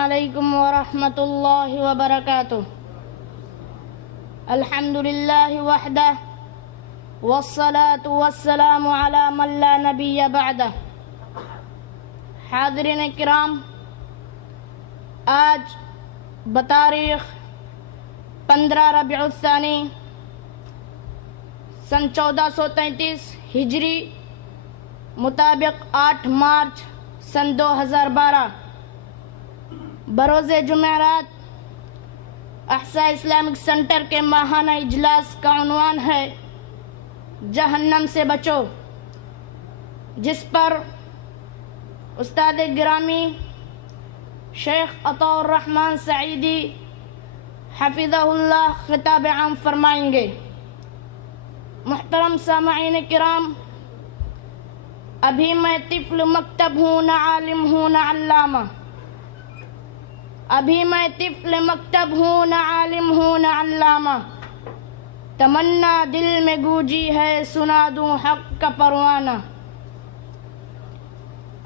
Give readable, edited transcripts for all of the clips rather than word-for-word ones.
علیکم ورحمۃ اللہ وبرکاتہ۔ الحمد للہ وحدہ والصلاة والسلام علی من لا نبی بعدہ۔ حاضرین کرام، آج بتاریخ 15 ربیع الثانی سن 1433 ہجری مطابق 8 مارچ سن 2012 بروز جمعرات احساء اسلامک سینٹر کے ماہانہ اجلاس کا عنوان ہے جہنم سے بچو، جس پر استاد گرامی شیخ عطاء الرحمن سعیدی حفظہ اللہ خطاب عام فرمائیں گے۔ محترم سامعین کرام، ابھی میں طفل مکتب ہوں، نہ عالم ہوں نہ علامہ۔ ابھی میں طفل مکتب ہوں، نہ عالم ہوں نہ علامہ۔ تمنا دل میں گونجی ہے، سنا دوں حق کا پروانہ۔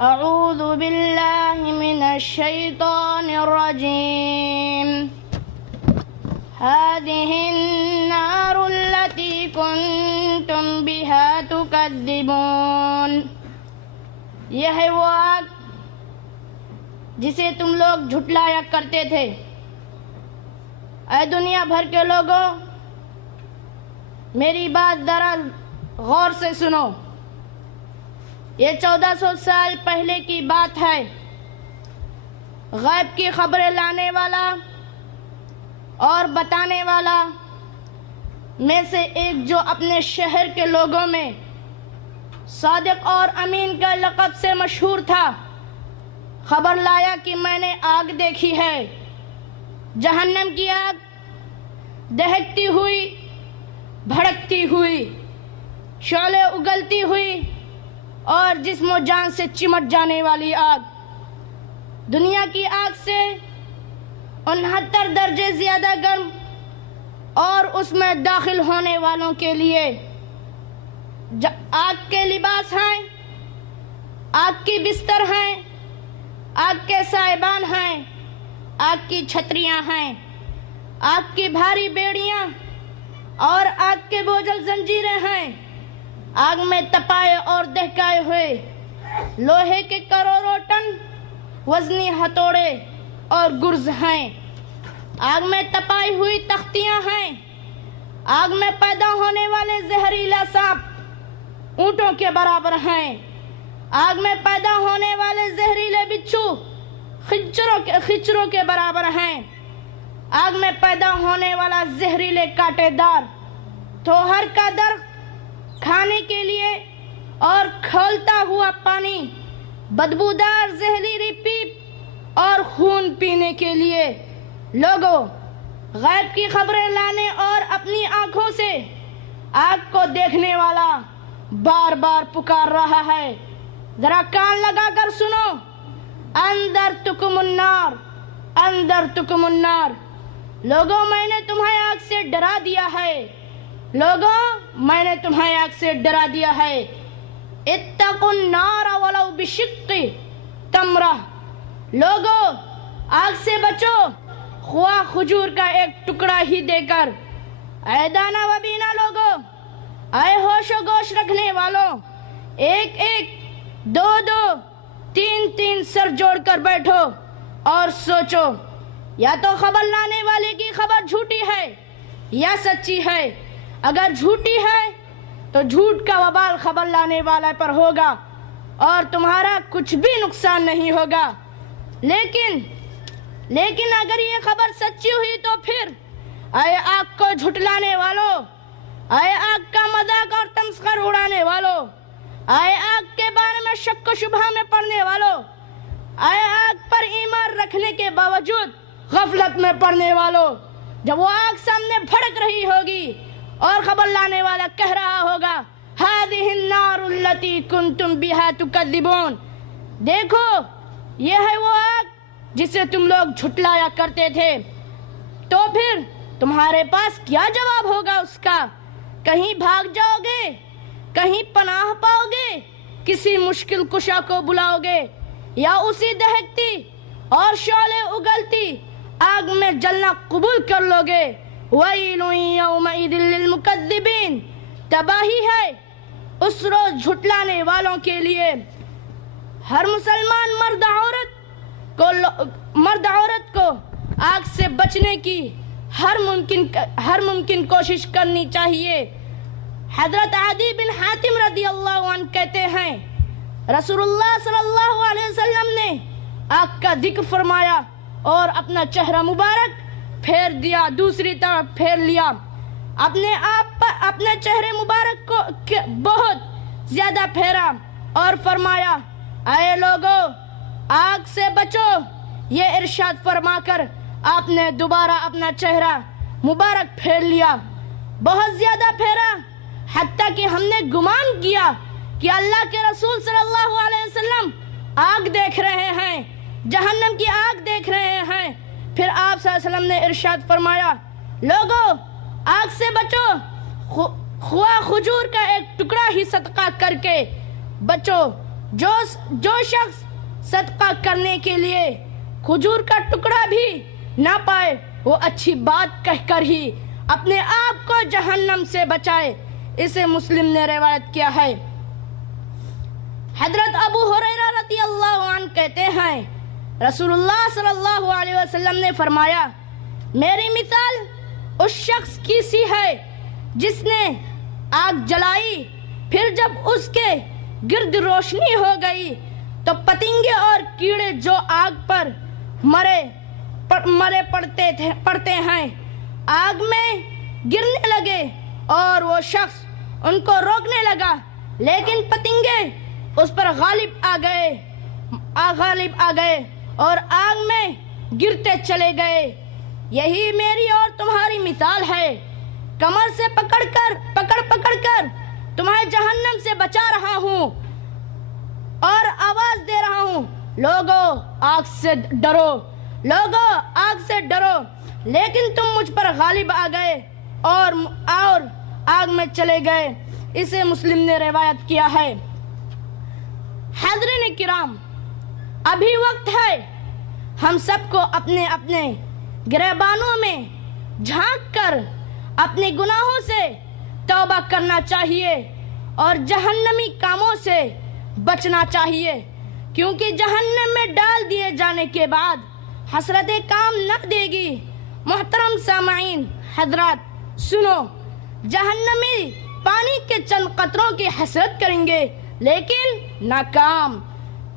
اعوذ باللہ من الشیطان الرجیم۔ هذه النار التي كنتم بها تكذبون۔ یہ ہے وہ آگ جسے تم لوگ جھٹلایا کرتے تھے۔ اے دنیا بھر کے لوگوں، میری بات ذرا غور سے سنو۔ یہ 1400 سال پہلے کی بات ہے۔ غیب کی خبریں لانے والا اور بتانے والا میں سے ایک، جو اپنے شہر کے لوگوں میں صادق اور امین کا لقب سے مشہور تھا، خبر لایا کہ میں نے آگ دیکھی ہے، جہنم کی آگ، دہکتی ہوئی، بھڑکتی ہوئی، شعلے اگلتی ہوئی اور جسم و جان سے چمٹ جانے والی آگ۔ دنیا کی آگ سے 69 درجے زیادہ گرم، اور اس میں داخل ہونے والوں کے لیے آگ کے لباس ہیں، آگ کی بستر ہیں، آگ کے سائبان ہیں، آگ کی چھتریاں ہیں، آگ کی بھاری بیڑیاں اور آگ کے بوجھل زنجیریں ہیں۔ آگ میں تپائے اور دہکائے ہوئے لوہے کے کروڑوں ٹن وزنی ہتھوڑے اور گرز ہیں۔ آگ میں تپائی ہوئی تختیاں ہیں۔ آگ میں پیدا ہونے والے زہریلا سانپ اونٹوں کے برابر ہیں۔ آگ میں پیدا ہونے والے زہریلے بچھو خچروں کے برابر ہیں۔ آگ میں پیدا ہونے والا زہریلے کانٹے دار توہر کا درخت کھانے کے لیے اور کھولتا ہوا پانی، بدبودار زہریلی پیپ اور خون پینے کے لیے۔ لوگوں، غیب کی خبریں لانے اور اپنی آنکھوں سے آگ کو دیکھنے والا بار بار پکار رہا ہے، ذرا کان لگا کر سنو۔ انذرتکم النار، انذرتکم النار۔ لوگوں، میں نے تمہیں آگ سے ڈرا دیا ہے۔ لوگوں، میں نے تمہیں آگ سے ڈرا دیا ہے۔ اتقوا النار ولو بشق تمرہ۔ لوگوں، آگ سے بچو، خواہ کھجور کا ایک ٹکڑا ہی دے کر۔ اے دانا و بینا لوگوں، اے ہوش و گوش رکھنے والوں، ایک ایک، دو دو، تین تین سر جوڑ کر بیٹھو اور سوچو، یا تو خبر لانے والے کی خبر جھوٹی ہے یا سچی ہے۔ اگر جھوٹی ہے تو جھوٹ کا وبال خبر لانے والے پر ہوگا اور تمہارا کچھ بھی نقصان نہیں ہوگا۔ لیکن اگر یہ خبر سچی ہوئی تو پھر اے آگ کو جھٹلانے والوں، اے آگ کا مذاق اور تمسخر اڑانے والوں، اے آگ کے بارے میں شک و شبہ میں پڑنے والوں، اے آگ پر ایمان رکھنے کے باوجود غفلت میں پڑنے والوں، جب وہ آگ سامنے بھڑک رہی ہوگی اور خبر لانے والا کہہ رہا ہوگا هذه النار التي كنتم بها تكذبون، دیکھو یہ ہے وہ آگ جسے تم لوگ جھٹلایا کرتے تھے، تو پھر تمہارے پاس کیا جواب ہوگا اس کا؟ کہیں بھاگ جاؤ گے، کہیں پناہ پاؤ گے، کسی مشکل کشا کو بلاؤ گے، یا اسی دہکتی اور شعلے اگلتی آگ میں جلنا قبول کر لوگے۔ وَيْلٌ يَوْمَئِذٍ لِّلْمُكَذِّبِينَ، تباہی ہے اس روز جھٹلانے والوں کے لیے۔ ہر مسلمان مرد عورت کو آگ سے بچنے کی ہر ممکن کوشش کرنی چاہیے۔ حضرت عدی بن حاتم رضی اللہ عنہ کہتے ہیں رسول اللہ صلی اللہ علیہ وسلم نے آگ کا ذکر فرمایا اور اپنا چہرہ مبارک پھیر دیا، دوسری طرف پھیر لیا، اپنے چہرے مبارک کو بہت زیادہ پھیرا اور فرمایا اے لوگو آگ سے بچو۔ یہ ارشاد فرما کر آپ نے دوبارہ اپنا چہرہ مبارک پھیر لیا، بہت زیادہ پھیرا، حتیٰ کہ ہم نے گمان کیا کہ اللہ کے رسول صلی اللہ علیہ وسلم آگ دیکھ رہے ہیں، جہنم کی آگ دیکھ رہے ہیں۔ پھر آپ صلی اللہ علیہ وسلم نے ارشاد فرمایا لوگو آگ سے بچو، خواہ کھجور کا ایک ٹکڑا ہی صدقہ کر کے بچو۔ جو شخص صدقہ کرنے کے لیے کھجور کا ٹکڑا بھی نہ پائے وہ اچھی بات کہہ کر ہی اپنے آپ کو جہنم سے بچائے۔ اسے مسلم نے روایت کیا ہے۔ حضرت ابو ہریرہ رضی اللہ عنہ کہتے ہیں رسول اللہ صلی اللہ علیہ وسلم نے فرمایا میری مثال اس شخص کی سی ہے جس نے آگ جلائی، پھر جب اس کے گرد روشنی ہو گئی تو پتنگے اور کیڑے جو آگ پر مرے پڑتے ہیں آگ میں گرنے لگے اور وہ شخص ان کو روکنے لگا، لیکن پتنگے اس پر غالب آ گئے اور آگ میں گرتے چلے گئے۔ یہی میری اور تمہاری مثال ہے، کمر سے پکڑ کر تمہیں جہنم سے بچا رہا ہوں اور آواز دے رہا ہوں لوگو آگ سے ڈرو، لیکن تم مجھ پر غالب آ گئے اور آگ میں چلے گئے۔ اسے مسلم نے روایت کیا ہے۔ حاضرین کرام، ابھی وقت ہے ہم سب کو اپنے اپنے گریبانوں میں جھانک کر اپنے گناہوں سے توبہ کرنا چاہیے اور جہنمی کاموں سے بچنا چاہیے، کیونکہ جہنم میں ڈال دیے جانے کے بعد حسرت کام نہ دے گی۔ محترم سامعین حضرات سنو، جہنمی پانی کے چند قطروں کی حسرت کریں گے لیکن ناکام،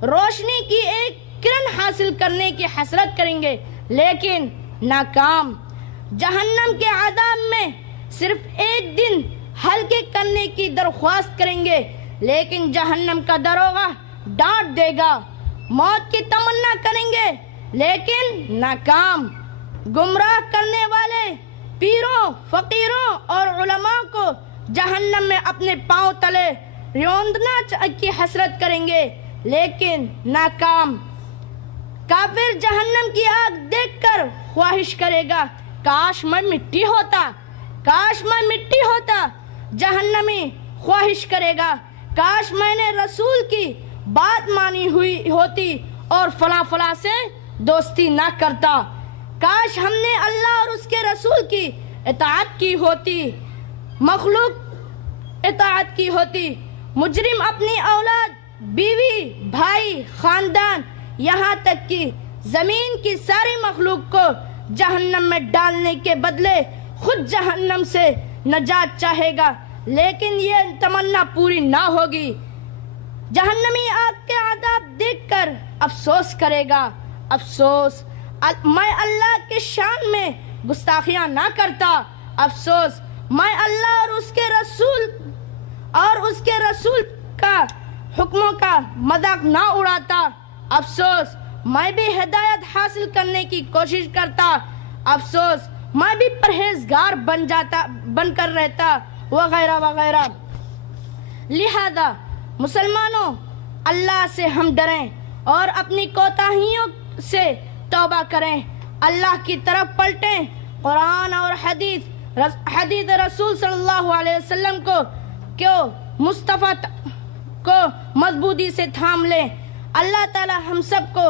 روشنی کی ایک کرن حاصل کرنے کی حسرت کریں گے لیکن ناکام، جہنم کے عذاب میں صرف ایک دن ہلکے کرنے کی درخواست کریں گے لیکن جہنم کا دروغہ ڈانٹ دے گا، موت کی تمنا کریں گے لیکن ناکام، گمراہ کرنے والے پیروں، فقیروں اور علماء کو جہنم میں اپنے پاؤں تلے روندنا کی حسرت کریں گے لیکن ناکام، کافر جہنم کی آگ دیکھ کر خواہش کرے گا کاش میں مٹی ہوتا، جہنمی خواہش کرے گا کاش میں نے رسول کی بات مانی ہوئی ہوتی اور فلاں سے دوستی نہ کرتا، کاش ہم نے اللہ اور اس کے رسول کی اطاعت کی ہوتی، مخلوق اطاعت کی ہوتی۔ مجرم اپنی اولاد، بیوی، بھائی، خاندان، یہاں تک کہ زمین کی ساری مخلوق کو جہنم میں ڈالنے کے بدلے خود جہنم سے نجات چاہے گا لیکن یہ تمنا پوری نہ ہوگی، جہنمی آگ کے عذاب دیکھ کر افسوس کرے گا، افسوس میں اللہ کے شان میں گستاخیاں نہ کرتا، افسوس میں اللہ اور اس کے رسول کا حکموں کا مذاق نہ اڑاتا، افسوس میں بھی ہدایت حاصل کرنے کی کوشش کرتا، افسوس میں بھی پرہیزگار بن کر رہتا، وغیرہ وغیرہ۔ لہذا مسلمانوں، اللہ سے ہم ڈریں اور اپنی کوتاہیوں سے توبہ کریں، اللہ کی طرف پلٹیں، قرآن اور حدیث رسول صلی اللہ علیہ وسلم کو مصطفیٰ کو مضبوطی سے تھام لیں۔ اللہ تعالی ہم سب کو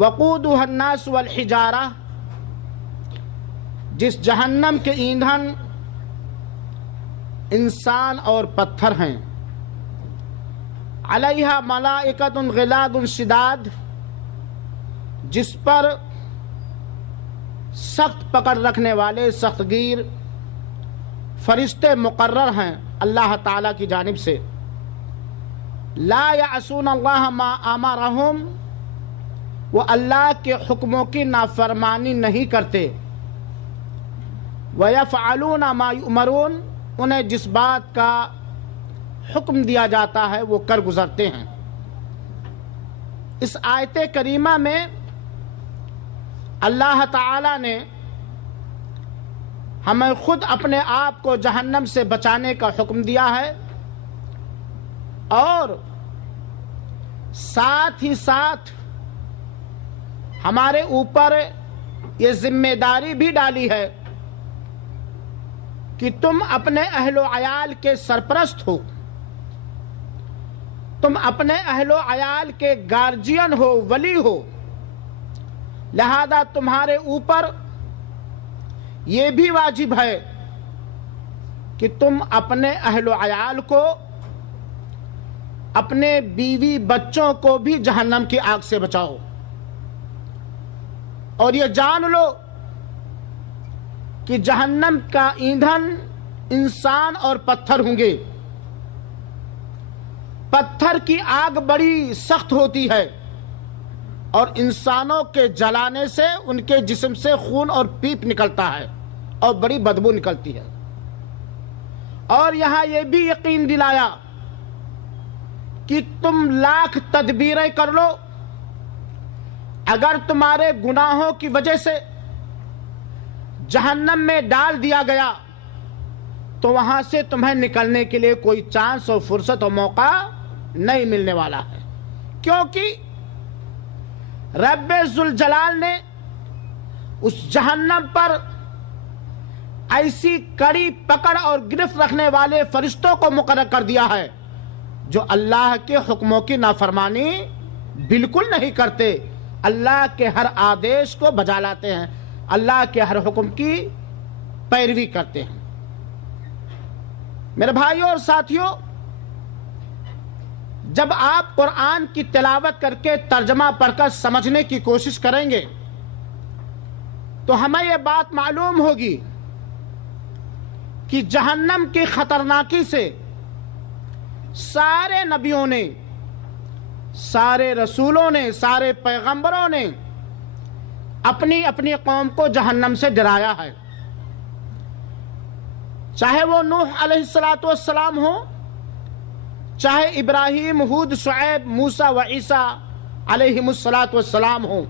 وقودها الناس والحجارہ، جس جہنم کے ایندھن انسان اور پتھر ہیں، علیہا ملائکۃ غلاظ شداد، جس پر سخت پکڑ رکھنے والے سخت گیر فرشتے مقرر ہیں اللہ تعالیٰ کی جانب سے، لا یعصون اللہ ما امرہم، وہ اللہ کے حکموں کی نافرمانی نہیں کرتے، وَيَفْعَلُونَ مَا يُؤْمَرُونَ، انہیں جس بات کا حکم دیا جاتا ہے وہ کر گزرتے ہیں۔ اس آیت کریمہ میں اللہ تعالی نے ہمیں خود اپنے آپ کو جہنم سے بچانے کا حکم دیا ہے، اور ساتھ ہی ساتھ ہمارے اوپر یہ ذمہ داری بھی ڈالی ہے کہ تم اپنے اہل و عیال کے سرپرست ہو، تم اپنے اہل و عیال کے گارجین ہو، ولی ہو، لہذا تمہارے اوپر یہ بھی واجب ہے کہ تم اپنے اہل و عیال کو، اپنے بیوی بچوں کو بھی جہنم کی آگ سے بچاؤ، اور یہ جان لو کہ جہنم کا ایندھن انسان اور پتھر ہوں گے۔ پتھر کی آگ بڑی سخت ہوتی ہے، اور انسانوں کے جلانے سے ان کے جسم سے خون اور پیپ نکلتا ہے اور بڑی بدبو نکلتی ہے۔ اور یہاں یہ بھی یقین دلایا کہ تم لاکھ تدبیریں کر لو، اگر تمہارے گناہوں کی وجہ سے جہنم میں ڈال دیا گیا تو وہاں سے تمہیں نکلنے کے لیے کوئی چانس اور فرصت اور موقع نہیں ملنے والا ہے، کیونکہ رب ذوالجلال نے اس جہنم پر ایسی کڑی پکڑ اور گرفت رکھنے والے فرشتوں کو مقرر کر دیا ہے جو اللہ کے حکموں کی نافرمانی بالکل نہیں کرتے، اللہ کے ہر آدیش کو بجا لاتے ہیں، اللہ کے ہر حکم کی پیروی کرتے ہیں۔ میرے بھائیوں اور ساتھیوں، جب آپ قرآن کی تلاوت کر کے ترجمہ پڑھ کر سمجھنے کی کوشش کریں گے تو ہمیں یہ بات معلوم ہوگی کہ جہنم کی خطرناکی سے سارے نبیوں نے، سارے رسولوں نے، سارے پیغمبروں نے اپنی اپنی قوم کو جہنم سے ڈرایا ہے، چاہے وہ نوح علیہ السلام ہو، چاہے ابراہیم، ہود، شعیب، موسیٰ و عیسیٰ علیہم السلام ہوں،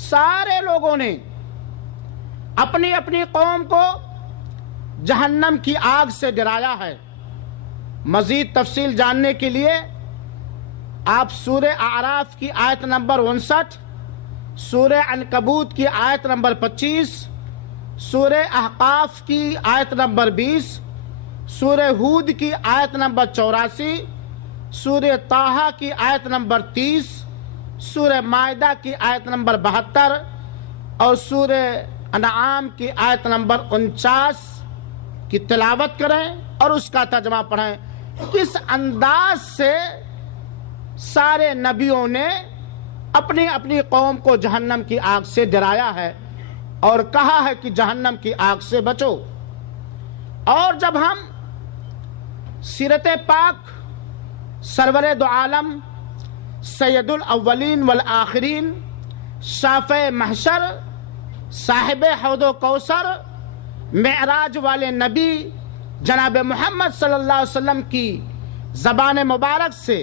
سارے لوگوں نے اپنی اپنی قوم کو جہنم کی آگ سے ڈرایا ہے۔ مزید تفصیل جاننے کے لیے آپ سورہ اعراف کی آیت نمبر 59، سورہ عنکبوت کی آیت نمبر 25، سورہ احقاف کی آیت نمبر 20، سورہ ہود کی آیت نمبر 84، سورہ طٰہٰ کی آیت نمبر 30، سورہ مائدہ کی آیت نمبر 72 اور سورہ انعام کی آیت نمبر 49 کی تلاوت کریں اور اس کا ترجمہ پڑھیں۔ کس انداز سے سارے نبیوں نے اپنی اپنی قوم کو جہنم کی آگ سے ڈرایا ہے اور کہا ہے کہ جہنم کی آگ سے بچو۔ اور جب ہم سیرت پاک سرور دو عالم سید الاولین والآخرین، شافع محشر، صاحب حوض و کوثر، معراج والے نبی جناب محمد صلی اللہ علیہ وسلم کی زبان مبارک سے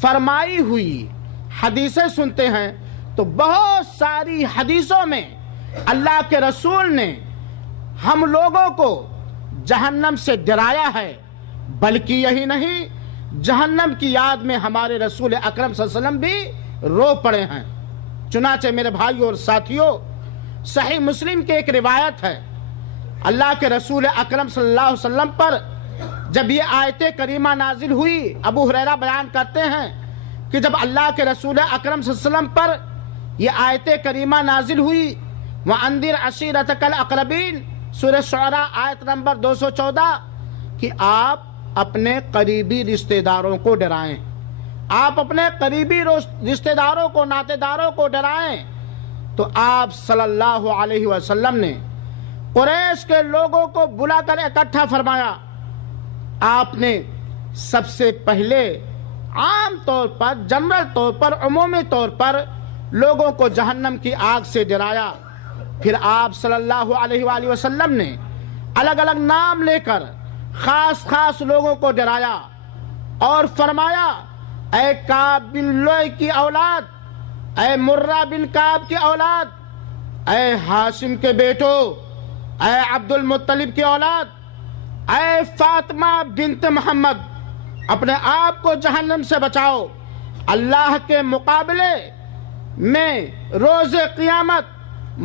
فرمائی ہوئی حدیثیں سنتے ہیں تو بہت ساری حدیثوں میں اللہ کے رسول نے ہم لوگوں کو جہنم سے ڈرایا ہے، بلکہ یہی نہیں، جہنم کی یاد میں ہمارے رسول اکرم صلی اللہ علیہ وسلم بھی رو پڑے ہیں۔ چنانچہ میرے بھائیوں اور ساتھیوں، صحیح مسلم کی ایک روایت ہے، اللہ کے رسول اکرم صلی اللہ علیہ وسلم پر جب یہ آیت کریمہ نازل ہوئی، ابو ہریرہ بیان کرتے ہیں کہ جب اللہ کے رسول اکرم صلی اللہ علیہ وسلم پر یہ آیت کریمہ نازل ہوئی وَأَنذِرْ عَشِيرَتَكَ الْأَقْرَبِينَ سورہ شعراء آیت نمبر 214 کہ آپ اپنے قریبی رشتہ داروں کو ڈرائیں، آپ اپنے قریبی رشتہ داروں کو، ناطے داروں کو ڈرائیں۔ تو آپ صلی اللہ علیہ وسلم نے قریش کے لوگوں کو بلا کر اکٹھا فرمایا۔ آپ نے سب سے پہلے عام طور پر، جنرل طور پر، عمومی طور پر لوگوں کو جہنم کی آگ سے ڈرایا۔ پھر آپ صلی اللہ علیہ وآلہ وسلم نے الگ الگ نام لے کر خاص خاص لوگوں کو ڈرایا اور فرمایا، اے کعب بن لؤی کی اولاد، اے مرہ بن کعب کی اولاد، اے ہاشم کے بیٹو، اے عبد المطلب کی اولاد، اے فاطمہ بنت محمد، اپنے آپ کو جہنم سے بچاؤ۔ اللہ کے مقابلے میں روز قیامت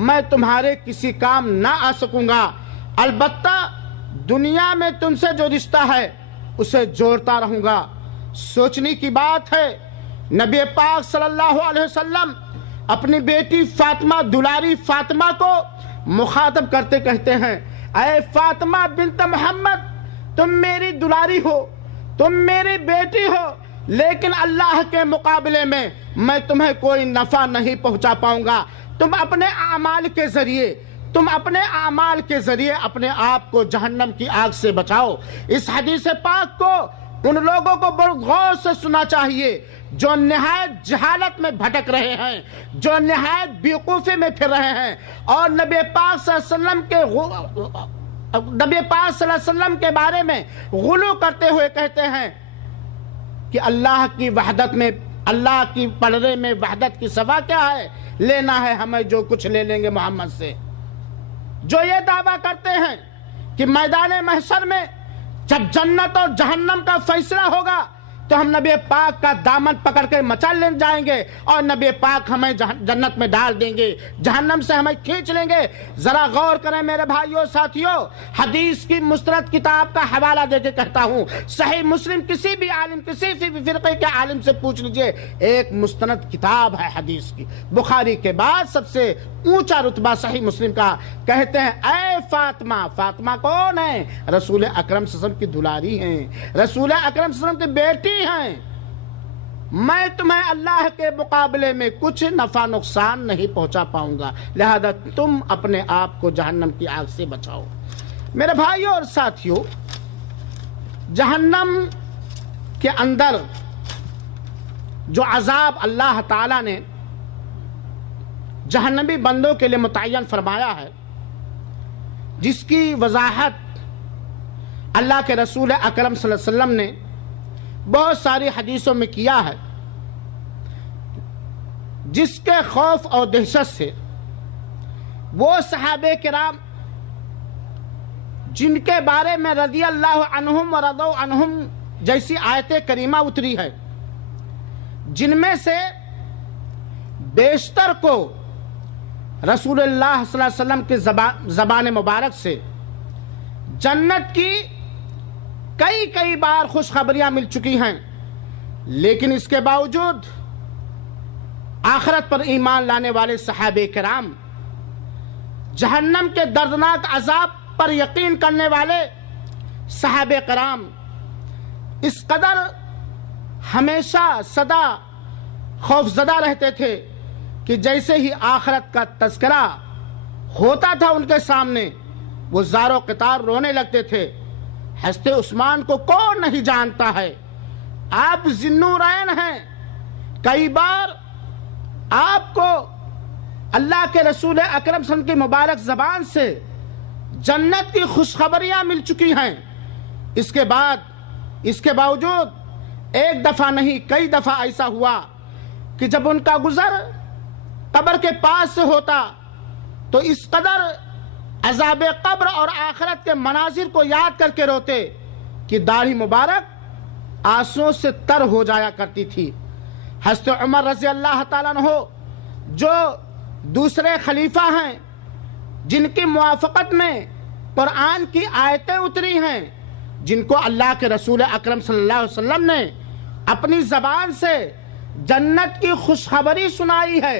میں تمہارے کسی کام نہ آ سکوں گا، البتہ دنیا میں تم سے جو رشتہ ہے اسے جوڑتا رہوں گا۔ سوچنے کی بات ہے، نبی پاک صلی اللہ علیہ وسلم اپنی بیٹی فاطمہ، دلاری فاطمہ کو مخاطب کرتے کہتے ہیں، اے فاطمہ بنت محمد، تم میری دلاری ہو، تم میری بیٹی ہو، لیکن اللہ کے مقابلے میں تمہیں کوئی نفع نہیں پہنچا پاؤں گا۔ تم اپنے اعمال کے ذریعے اپنے آپ کو جہنم کی آگ سے بچاؤ۔ اس حدیث پاک کو ان لوگوں کو بڑے غور سے سننا چاہیے جو نہایت جہالت میں بھٹک رہے ہیں، جو نہایت بیوقوفی میں پھر رہے ہیں، اور نبی پاک صلی اللہ علیہ وسلم کے بارے میں غلو کرتے ہوئے کہتے ہیں کہ اللہ کی وحدت میں، اللہ کی پردے میں وحدت کی سوا کیا ہے؟ لینا ہے ہمیں جو کچھ لے لیں گے محمد سے۔ جو یہ دعویٰ کرتے ہیں کہ میدان محشر میں جب جنت اور جہنم کا فیصلہ ہوگا تو ہم نبی پاک کا دامن پکڑ کے مچل لے جائیں گے اور نبی پاک ہمیں جنت میں ڈال دیں گے، جہنم سے ہمیں کھینچ لیں گے۔ ذرا غور کریں میرے بھائیوں ساتھیوں، حدیث کی مستند کتاب کا حوالہ دے کے کہتا ہوں، صحیح مسلم کسی بھی عالم، کسی بھی فرقے کے عالم سے پوچھ لیجئے، ایک مستند کتاب ہے حدیث کی، بخاری کے بعد سب سے اونچا رتبہ صحیح مسلم کا۔ کہتے ہیں، اے فاطمہ، فاطمہ کون ہے؟ رسول اکرم صلی اللہ علیہ وسلم کی دلاری ہیں، رسول اکرم صلی اللہ علیہ وسلم کی بیٹی ہیں۔ میں تمہیں اللہ کے مقابلے میں کچھ نفع نقصان نہیں پہنچا پاؤں گا، لہذا تم اپنے آپ کو جہنم کی آگ سے بچاؤ۔ میرے بھائیوں اور ساتھیوں، جہنم کے اندر جو عذاب اللہ تعالیٰ نے جہنمی بندوں کے لیے متعین فرمایا ہے، جس کی وضاحت اللہ کے رسول اکرم صلی اللہ علیہ وسلم نے بہت ساری حدیثوں میں کیا ہے، جس کے خوف اور دہشت سے وہ صحابہ کرام جن کے بارے میں رضی اللہ عنہم و رضوا عنہم جیسی آیت کریمہ اتری ہے، جن میں سے بیشتر کو رسول اللہ صلی اللہ علیہ وسلم کی زبان مبارک سے جنت کی کئی بار خوشخبریاں مل چکی ہیں، لیکن اس کے باوجود آخرت پر ایمان لانے والے صحابہ کرام، جہنم کے دردناک عذاب پر یقین کرنے والے صحابہ کرام اس قدر ہمیشہ سدا خوفزدہ رہتے تھے کہ جیسے ہی آخرت کا تذکرہ ہوتا تھا ان کے سامنے وہ زار و قطار رونے لگتے تھے۔ حضرت عثمان کو کون نہیں جانتا ہے، آپ ذی-النورین ہیں، کئی بار آپ کو اللہ کے رسول اکرم صلی اللہ علیہ وسلم کی مبارک زبان سے جنت کی خوشخبریاں مل چکی ہیں۔ اس کے باوجود ایک دفعہ نہیں کئی دفعہ ایسا ہوا کہ جب ان کا گزر قبر کے پاس سے ہوتا تو اس قدر عذاب قبر اور آخرت کے مناظر کو یاد کر کے روتے کہ داڑھی مبارک آنسوؤں سے تر ہو جایا کرتی تھی۔ حضرت عمر رضی اللہ تعالیٰ عنہ جو دوسرے خلیفہ ہیں، جن کی موافقت میں قرآن کی آیتیں اتری ہیں، جن کو اللہ کے رسول اکرم صلی اللہ علیہ وسلم نے اپنی زبان سے جنت کی خوشخبری سنائی ہے،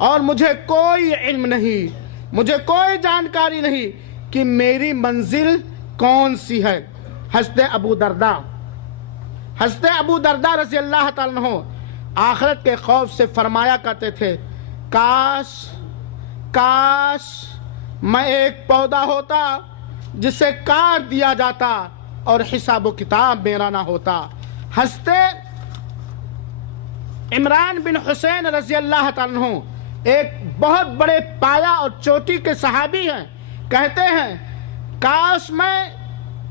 اور مجھے کوئی علم نہیں، مجھے کوئی جانکاری نہیں کہ میری منزل کون سی ہے۔ حضرت ابو درداء رضی اللہ تعالیٰ عنہ آخرت کے خوف سے فرمایا کرتے تھے، کاش میں ایک پودا ہوتا جسے کاٹ دیا جاتا اور حساب و کتاب میرا نہ ہوتا۔ حضرت عمران بن حسین رضی اللہ تعالیٰ عنہ ایک بہت بڑے پایا اور چوٹی کے صحابی ہیں، کہتے ہیں کاش میں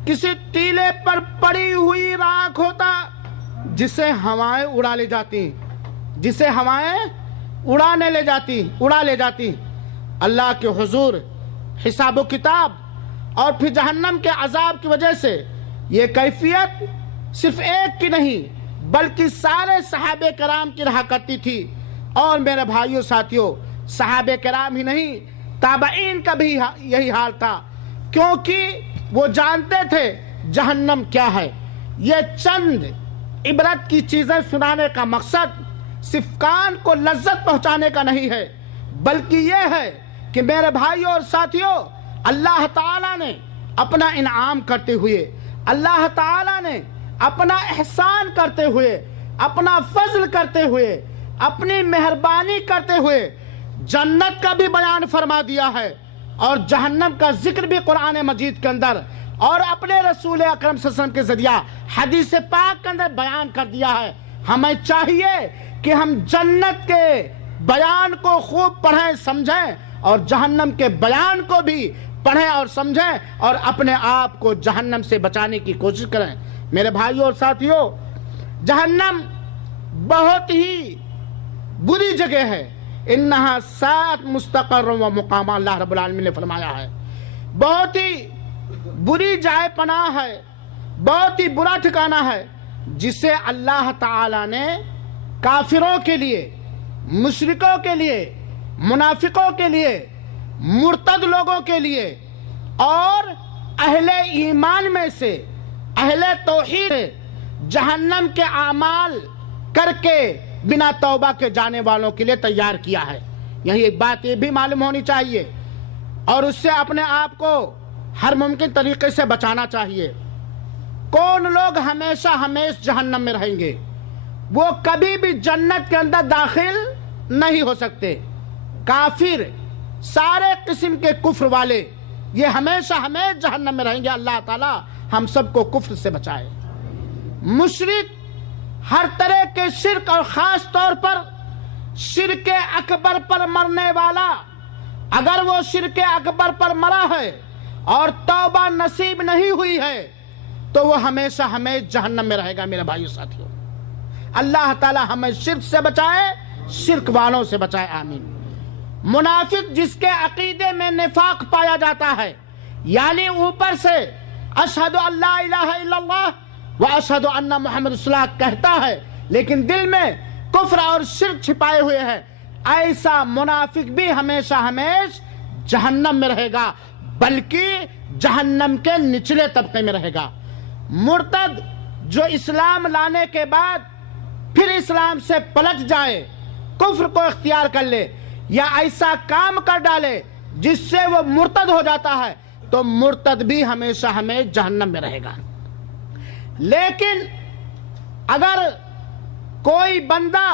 کسی ٹیلے پر پڑی ہوئی راکھ ہوتا جسے ہوائیں اڑا لے جاتی، جسے ہوائیں اڑا لے جاتی۔ اللہ کے حضور حساب و کتاب اور پھر جہنم کے عذاب کی وجہ سے یہ کیفیت صرف ایک کی نہیں بلکہ سارے صحابہ کرام کی رہا کرتی تھی۔ اور میرے بھائیوں ساتھیوں، صحابہ کرام ہی نہیں تابعین کا بھی یہی حال تھا، کیونکہ وہ جانتے تھے جہنم کیا ہے۔ یہ چند عبرت کی چیزیں سنانے کا مقصد صرف کان کو لذت پہنچانے کا نہیں ہے، بلکہ یہ ہے کہ میرے بھائیوں اور ساتھیوں، اللہ تعالیٰ نے اپنا انعام کرتے ہوئے، اللہ تعالیٰ نے اپنا احسان کرتے ہوئے، اپنا فضل کرتے ہوئے، اپنی مہربانی کرتے ہوئے جنت کا بھی بیان فرما دیا ہے اور جہنم کا ذکر بھی قرآن مجید کے اندر اور اپنے رسول اکرم صلی اللہ علیہ وسلم کے ذریعہ حدیث پاک کے اندر بیان کر دیا ہے۔ ہمیں چاہیے کہ ہم جنت کے بیان کو خوب پڑھیں سمجھیں اور جہنم کے بیان کو بھی پڑھیں اور سمجھیں اور اپنے آپ کو جہنم سے بچانے کی کوشش کریں۔ میرے بھائیوں اور ساتھیوں، جہنم بہت ہی بری جگہ ہے، انہا سات مستقر و مقامہ، اللہ رب العالمین نے فرمایا ہے، بہت ہی بری جائے پناہ ہے، بہت ہی برا ٹھکانہ ہے، جسے اللہ تعالی نے کافروں کے لیے، مشرکوں کے لیے، منافقوں کے لیے، مرتد لوگوں کے لیے اور اہل ایمان میں سے، اہل توحید جہنم کے اعمال کر کے بنا توبہ کے جانے والوں کے لیے تیار کیا ہے۔ یہی ایک بات یہ بھی معلوم ہونی چاہیے اور اس سے اپنے آپ کو ہر ممکن طریقے سے بچانا چاہیے۔ کون لوگ ہمیشہ جہنم میں رہیں گے؟ وہ کبھی بھی جنت کے اندر داخل نہیں ہو سکتے۔ کافر، سارے قسم کے کفر والے، یہ ہمیشہ جہنم میں رہیں گے۔ اللہ تعالی ہم سب کو کفر سے بچائے۔ مشرک، ہر طرح کے شرک اور خاص طور پر شرک اکبر پر مرنے والا، اگر وہ شرک اکبر پر مرا ہے اور توبہ نصیب نہیں ہوئی ہے تو وہ ہمیشہ جہنم میں رہے گا۔ میرے بھائیو ساتھیوں، اللہ تعالی ہمیں شرک سے بچائے، شرک والوں سے بچائے، آمین۔ منافق، جس کے عقیدے میں نفاق پایا جاتا ہے، یعنی اوپر سے اشہد ان لا الہ الا اللہ واشہد ان محمد رسول اللہ کہتا ہے لیکن دل میں کفر اور شرک چھپائے ہوئے ہے، ایسا منافق بھی ہمیشہ جہنم میں رہے گا، بلکہ جہنم کے نچلے طبقے میں رہے گا۔ مرتد، جو اسلام لانے کے بعد پھر اسلام سے پلٹ جائے، کفر کو اختیار کر لے یا ایسا کام کر ڈالے جس سے وہ مرتد ہو جاتا ہے، تو مرتد بھی ہمیشہ جہنم میں رہے گا۔ لیکن اگر کوئی بندہ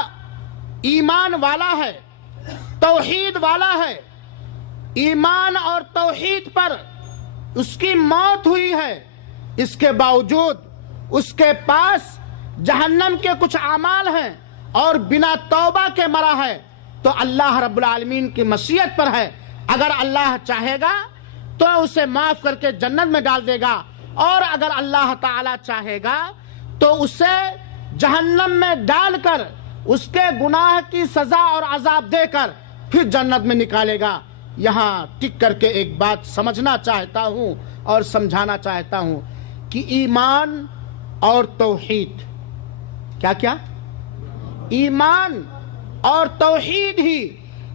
ایمان والا ہے، توحید والا ہے، ایمان اور توحید پر اس کی موت ہوئی ہے، اس کے باوجود اس کے پاس جہنم کے کچھ اعمال ہیں اور بنا توبہ کے مرا ہے، تو اللہ رب العالمین کی مشیت پر ہے، اگر اللہ چاہے گا تو اسے معاف کر کے جنت میں ڈال دے گا، اور اگر اللہ تعالی چاہے گا تو اسے جہنم میں ڈال کر اس کے گناہ کی سزا اور عذاب دے کر پھر جنت میں نکالے گا۔ یہاں ٹک کر کے ایک بات سمجھنا چاہتا ہوں اور سمجھانا چاہتا ہوں کہ ایمان اور توحید، کیا ایمان اور توحید ہی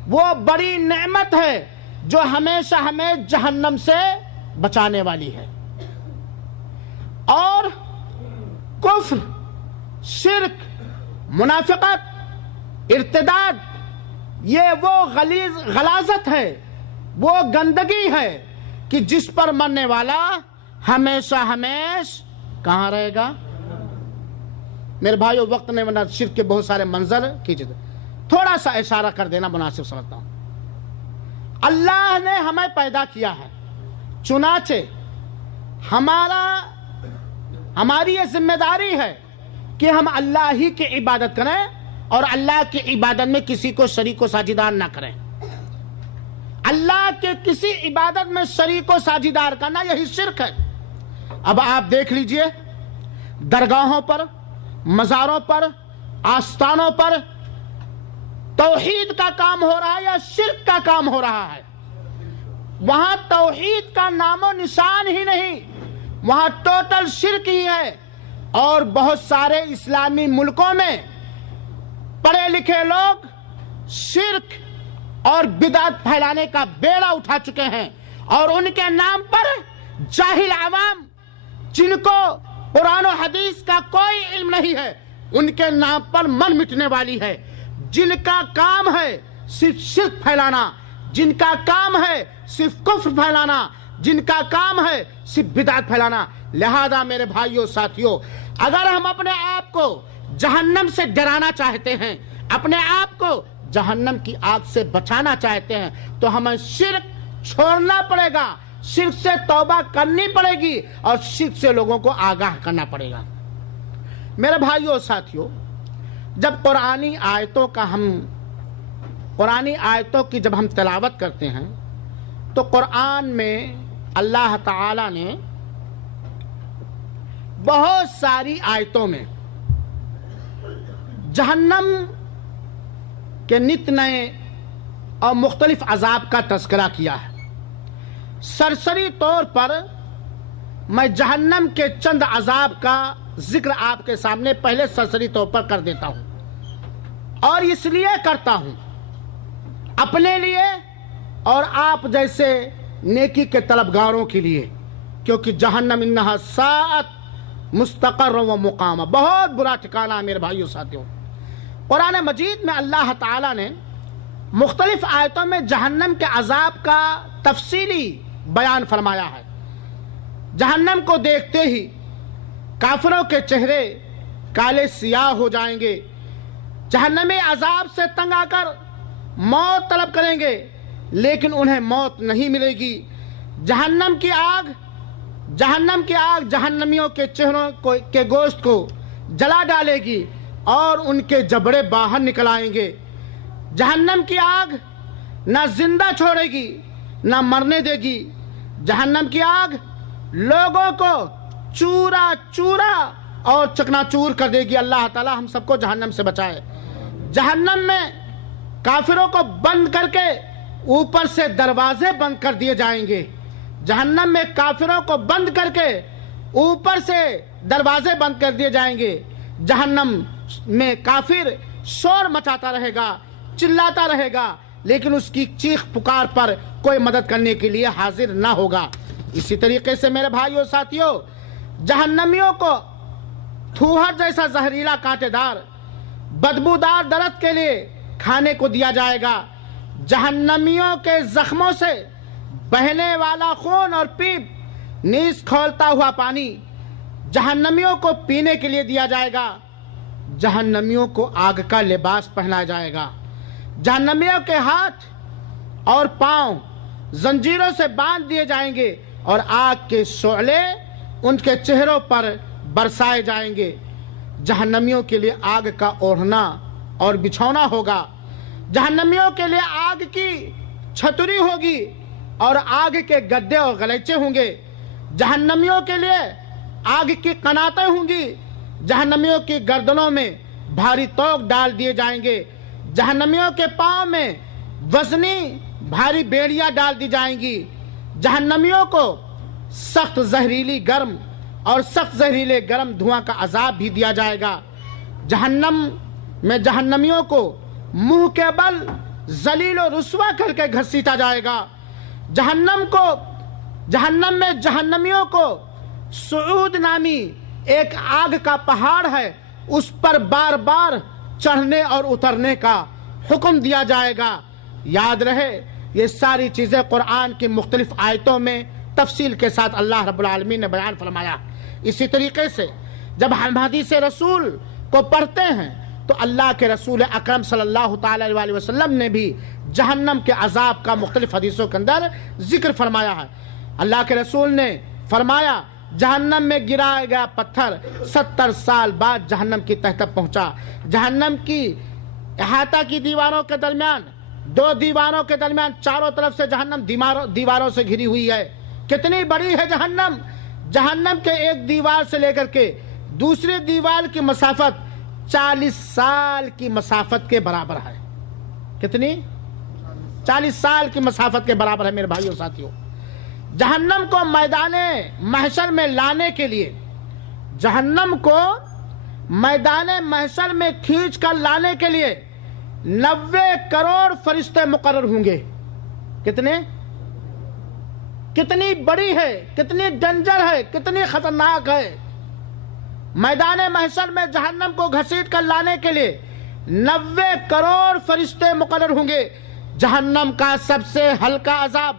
وہ بڑی نعمت ہے جو ہمیشہ جہنم سے بچانے والی ہے، اور کفر، شرک، منافقت، ارتداد یہ وہ غلاظت ہے، وہ گندگی ہے کہ جس پر مرنے والا ہمیشہ کہاں رہے گا؟ میرے بھائیو وقت نے ورنہ شرک کے بہت سارے منظر کیجئے، تھوڑا سا اشارہ کر دینا مناسب سمجھتا ہوں۔ اللہ نے ہمیں پیدا کیا ہے، چنانچہ ہماری یہ ذمہ داری ہے کہ ہم اللہ ہی کی عبادت کریں اور اللہ کی عبادت میں کسی کو شریک و ساجیدار نہ کریں۔ اللہ کے کسی عبادت میں شریک و ساجیدار کرنا یہی شرک ہے۔ اب آپ دیکھ لیجئے، درگاہوں پر، مزاروں پر، آستانوں پر توحید کا کام ہو رہا ہے یا شرک کا کام ہو رہا ہے؟ وہاں توحید کا نام و نشان ہی نہیں، وہاں ٹوٹل شرک ہی ہے۔ اور بہت سارے اسلامی ملکوں میں پڑھے لکھے لوگ شرک اور بدعت پھیلانے کا بیڑا اٹھا چکے ہیں، اور ان کے نام پر جاہل عوام جن کو قرآن و حدیث کا کوئی علم نہیں ہے، ان کے نام پر من مٹنے والی ہے، جن کا کام ہے صرف شرک پھیلانا، جن کا کام ہے صرف کفر پھیلانا، جن کا کام ہے صرف بدعت پھیلانا۔ لہذا میرے بھائیوں ساتھیوں، اگر ہم اپنے آپ کو جہنم سے ڈرانا چاہتے ہیں، اپنے آپ کو جہنم کی آگ سے بچانا چاہتے ہیں، تو ہمیں شرک چھوڑنا پڑے گا، شرک سے توبہ کرنی پڑے گی، اور شرک سے لوگوں کو آگاہ کرنا پڑے گا۔ میرے بھائیوں ساتھیوں، جب قرآنی آیتوں کی جب ہم تلاوت کرتے ہیں تو قرآن میں اللہ تعالی نے بہت ساری آیتوں میں جہنم کے نت نئے اور مختلف عذاب کا تذکرہ کیا ہے۔ سرسری طور پر میں جہنم کے چند عذاب کا ذکر آپ کے سامنے پہلے سرسری طور پر کر دیتا ہوں، اور اس لیے کرتا ہوں اپنے لیے اور آپ جیسے نیکی کے طلبگاروں کے لیے، کیونکہ جہنم انہا ساعت مستقر و مقامہ، بہت برا ٹھکانہ ہے میرے بھائیوں ساتھیوں۔ قرآن مجید میں اللہ تعالیٰ نے مختلف آیتوں میں جہنم کے عذاب کا تفصیلی بیان فرمایا ہے۔ جہنم کو دیکھتے ہی کافروں کے چہرے کالے سیاہ ہو جائیں گے، جہنمی عذاب سے تنگ آ کر موت طلب کریں گے، لیکن انہیں موت نہیں ملے گی۔ جہنم کی آگ جہنمیوں کے چہروں کے گوشت کو جلا ڈالے گی اور ان کے جبڑے باہر نکل آئیں گے۔ جہنم کی آگ نہ زندہ چھوڑے گی نہ مرنے دے گی۔ جہنم کی آگ لوگوں کو چورا چورا اور چکنا چور کر دے گی۔ اللہ تعالی ہم سب کو جہنم سے بچائے۔ جہنم میں کافروں کو بند کر کے اوپر سے دروازے بند کر دیے جائیں گے۔ جہنم میں کافروں کو بند کر کے اوپر سے دروازے بند کر دیے جائیں گے۔ جہنم میں کافر شور مچاتا رہے گا، چلاتا رہے گا، لیکن اس کی چیخ پکار پر کوئی مدد کرنے کے لیے حاضر نہ ہوگا۔ اسی طریقے سے میرے بھائیوں ساتھیوں، جہنمیوں کو تھوہر جیسا زہریلا کانٹے دار بدبودار درخت کے لیے کھانے کو دیا جائے گا۔ جہنمیوں کے زخموں سے بہنے والا خون اور پیپ نیز کھولتا ہوا پانی جہنمیوں کو پینے کے لیے دیا جائے گا۔ جہنمیوں کو آگ کا لباس پہنایا جائے گا۔ جہنمیوں کے ہاتھ اور پاؤں زنجیروں سے باندھ دیے جائیں گے اور آگ کے شعلے ان کے چہروں پر برسائے جائیں گے۔ جہنمیوں کے لیے آگ کا اوڑھنا اور بچھونا ہوگا۔ جہنمیوں کے لیے آگ کی چھتری ہوگی اور آگ کے گدے اور غلیچے ہوں گے۔ جہنمیوں کے لیے آگ کی قناتیں ہوں گی۔ جہنمیوں کی گردنوں میں بھاری توق ڈال دیے جائیں گے۔ جہنمیوں کے پاؤں میں وزنی بھاری بیڑیاں ڈال دی جائیں گی۔ جہنمیوں کو سخت زہریلی گرم دھواں کا عذاب بھی دیا جائے گا۔ جہنم میں جہنمیوں کو منہ کے بل ذلیل و رسوا کر کے گھسیٹا جائے گا۔ جہنم میں جہنمیوں کو صعود نامی ایک آگ کا پہاڑ ہے، اس پر بار بار چڑھنے اور اترنے کا حکم دیا جائے گا۔ یاد رہے یہ ساری چیزیں قرآن کی مختلف آیتوں میں تفصیل کے ساتھ اللہ رب العالمین نے بیان فرمایا۔ اسی طریقے سے جب ہم حدیث رسول کو پڑھتے ہیں تو اللہ کے رسول اکرم صلی اللہ تعالی علیہ وسلم نے بھی جہنم کے عذاب کا مختلف حدیثوں کے اندر ذکر فرمایا ہے۔ اللہ کے رسول نے فرمایا جہنم میں گرایا گیا پتھر 70 سال بعد جہنم کی تہہ تک پہنچا۔ جہنم کی احاطہ کی دیواروں کے درمیان، دو دیواروں کے درمیان چاروں طرف سے جہنم دیواروں سے گھری ہوئی ہے۔ کتنی بڑی ہے جہنم؟ جہنم کے ایک دیوار سے لے کر کے دوسری دیوار کی مسافت 40 سال کی مسافت کے برابر ہے۔ کتنی؟ 40 سال کی مسافت کے برابر ہے میرے بھائیوں ساتھیوں۔ جہنم کو میدان محشر میں لانے کے لیے، جہنم کو میدان محشر میں کھینچ کر لانے کے لیے 90 کروڑ فرشتے مقرر ہوں گے۔ کتنے؟ کتنی بڑی ہے، کتنی ڈینجر ہے، کتنی خطرناک ہے۔ میدان محشر میں جہنم کو گھسیٹ کر لانے کے لیے 90 کروڑ فرشتے مقرر ہوں گے۔ جہنم کا سب سے ہلکا عذاب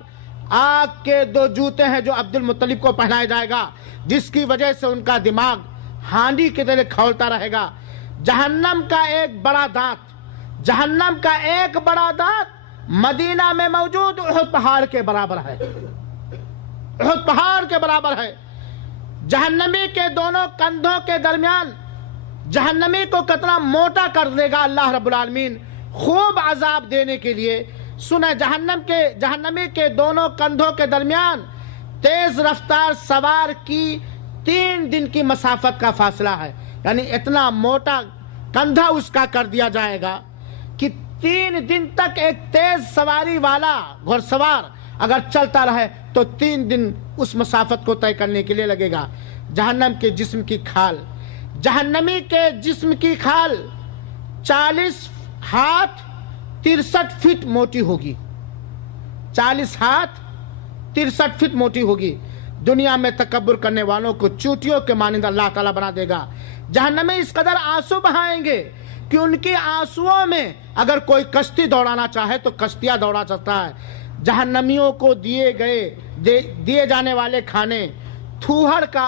آگ کے 2 جوتے ہیں جو عبد المطلب کو پہنایا جائے گا، جس کی وجہ سے ان کا دماغ ہانڈی کی طرح کھولتا رہے گا۔ جہنم کا ایک بڑا دانت، جہنم کا ایک بڑا دانت مدینہ میں موجود احد پہاڑ کے برابر ہے، احد پہاڑ کے برابر ہے۔ جہنمی کے دونوں کندھوں کے درمیان جہنمی کو کتنا موٹا کر دے گا اللہ رب العالمین خوب عذاب دینے کے لیے۔ سنیں، جہنمی کے دونوں کندھوں کے درمیان تیز رفتار سوار کی 3 دن کی مسافت کا فاصلہ ہے، یعنی اتنا موٹا کندھا اس کا کر دیا جائے گا کہ 3 دن تک ایک تیز سواری والا گھڑ سوار اگر چلتا رہے تو 3 دن اس مسافت کو طے کرنے کے لیے لگے گا۔ جہنم کے جسم کی کھال، جہنمی کے جسم کی کھال 40 ہاتھ 63 فٹ موٹی ہوگی، 40 ہاتھ 63 فٹ موٹی ہوگی۔ دنیا میں تکبر کرنے والوں کو چوٹیوں کے مانند اللہ تعالیٰ بنا دے گا۔ جہنمی اس قدر آنسو بہائیں گے کہ ان کے آنسوؤں میں اگر کوئی کشتی دوڑانا چاہے تو کشتیاں دوڑا سکتا ہے۔ جہنمیوں کو دیے جانے والے کھانے، تھوہڑ کا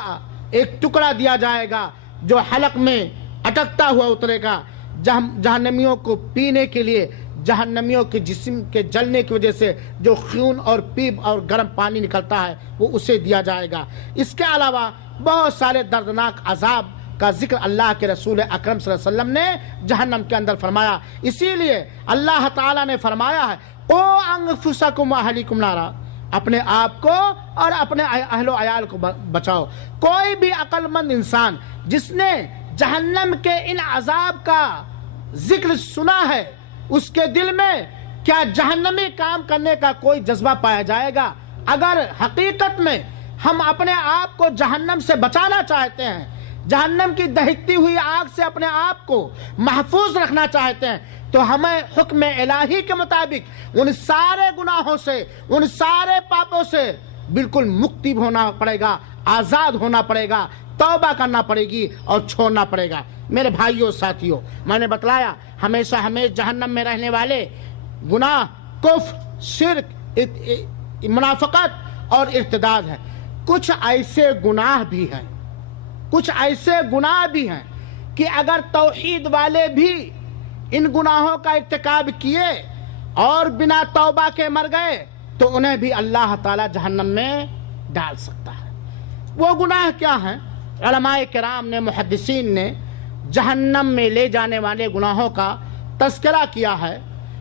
ایک ٹکڑا دیا جائے گا جو حلق میں اٹکتا ہوا اترے گا۔ جہنمیوں کو پینے کے لیے جہنمیوں کے جسم کے جلنے کی وجہ سے جو خون اور پیپ اور گرم پانی نکلتا ہے وہ اسے دیا جائے گا۔ اس کے علاوہ بہت سارے دردناک عذاب کا ذکر اللہ کے رسول اکرم صلی اللہ علیہ وسلم نے جہنم کے اندر فرمایا۔ اسی لیے اللہ تعالیٰ نے فرمایا ہے قوا انفسکم واہلیکم نارا، اپنے آپ کو اور اپنے اہل و عیال کو بچاؤ۔ کوئی بھی عقل مند انسان جس نے جہنم کے ان عذاب کا ذکر سنا ہے، اس کے دل میں کیا جہنمی کام کرنے کا کوئی جذبہ پایا جائے گا؟ اگر حقیقت میں ہم اپنے آپ کو جہنم سے بچانا چاہتے ہیں، جہنم کی دہکتی ہوئی آگ سے اپنے آپ کو محفوظ رکھنا چاہتے ہیں، تو ہمیں حکم الہی کے مطابق ان سارے گناہوں سے، ان سارے پاپوں سے بالکل مکتی ہونا پڑے گا، آزاد ہونا پڑے گا، توبہ کرنا پڑے گی اور چھوڑنا پڑے گا۔ میرے بھائیوں ساتھیوں، میں نے بتلایا ہمیشہ جہنم میں رہنے والے گناہ کفر، شرک، منافقت اور ارتداد ہے۔ کچھ ایسے گناہ بھی ہیں، کچھ ایسے گناہ بھی ہیں کہ اگر توحید والے بھی ان گناہوں کا ارتکاب کیے اور بنا توبہ کے مر گئے تو انہیں بھی اللہ تعالی جہنم میں ڈال سکتا ہے۔ وہ گناہ کیا ہیں؟ علماء کرام نے، محدثین نے جہنم میں لے جانے والے گناہوں کا تذکرہ کیا ہے،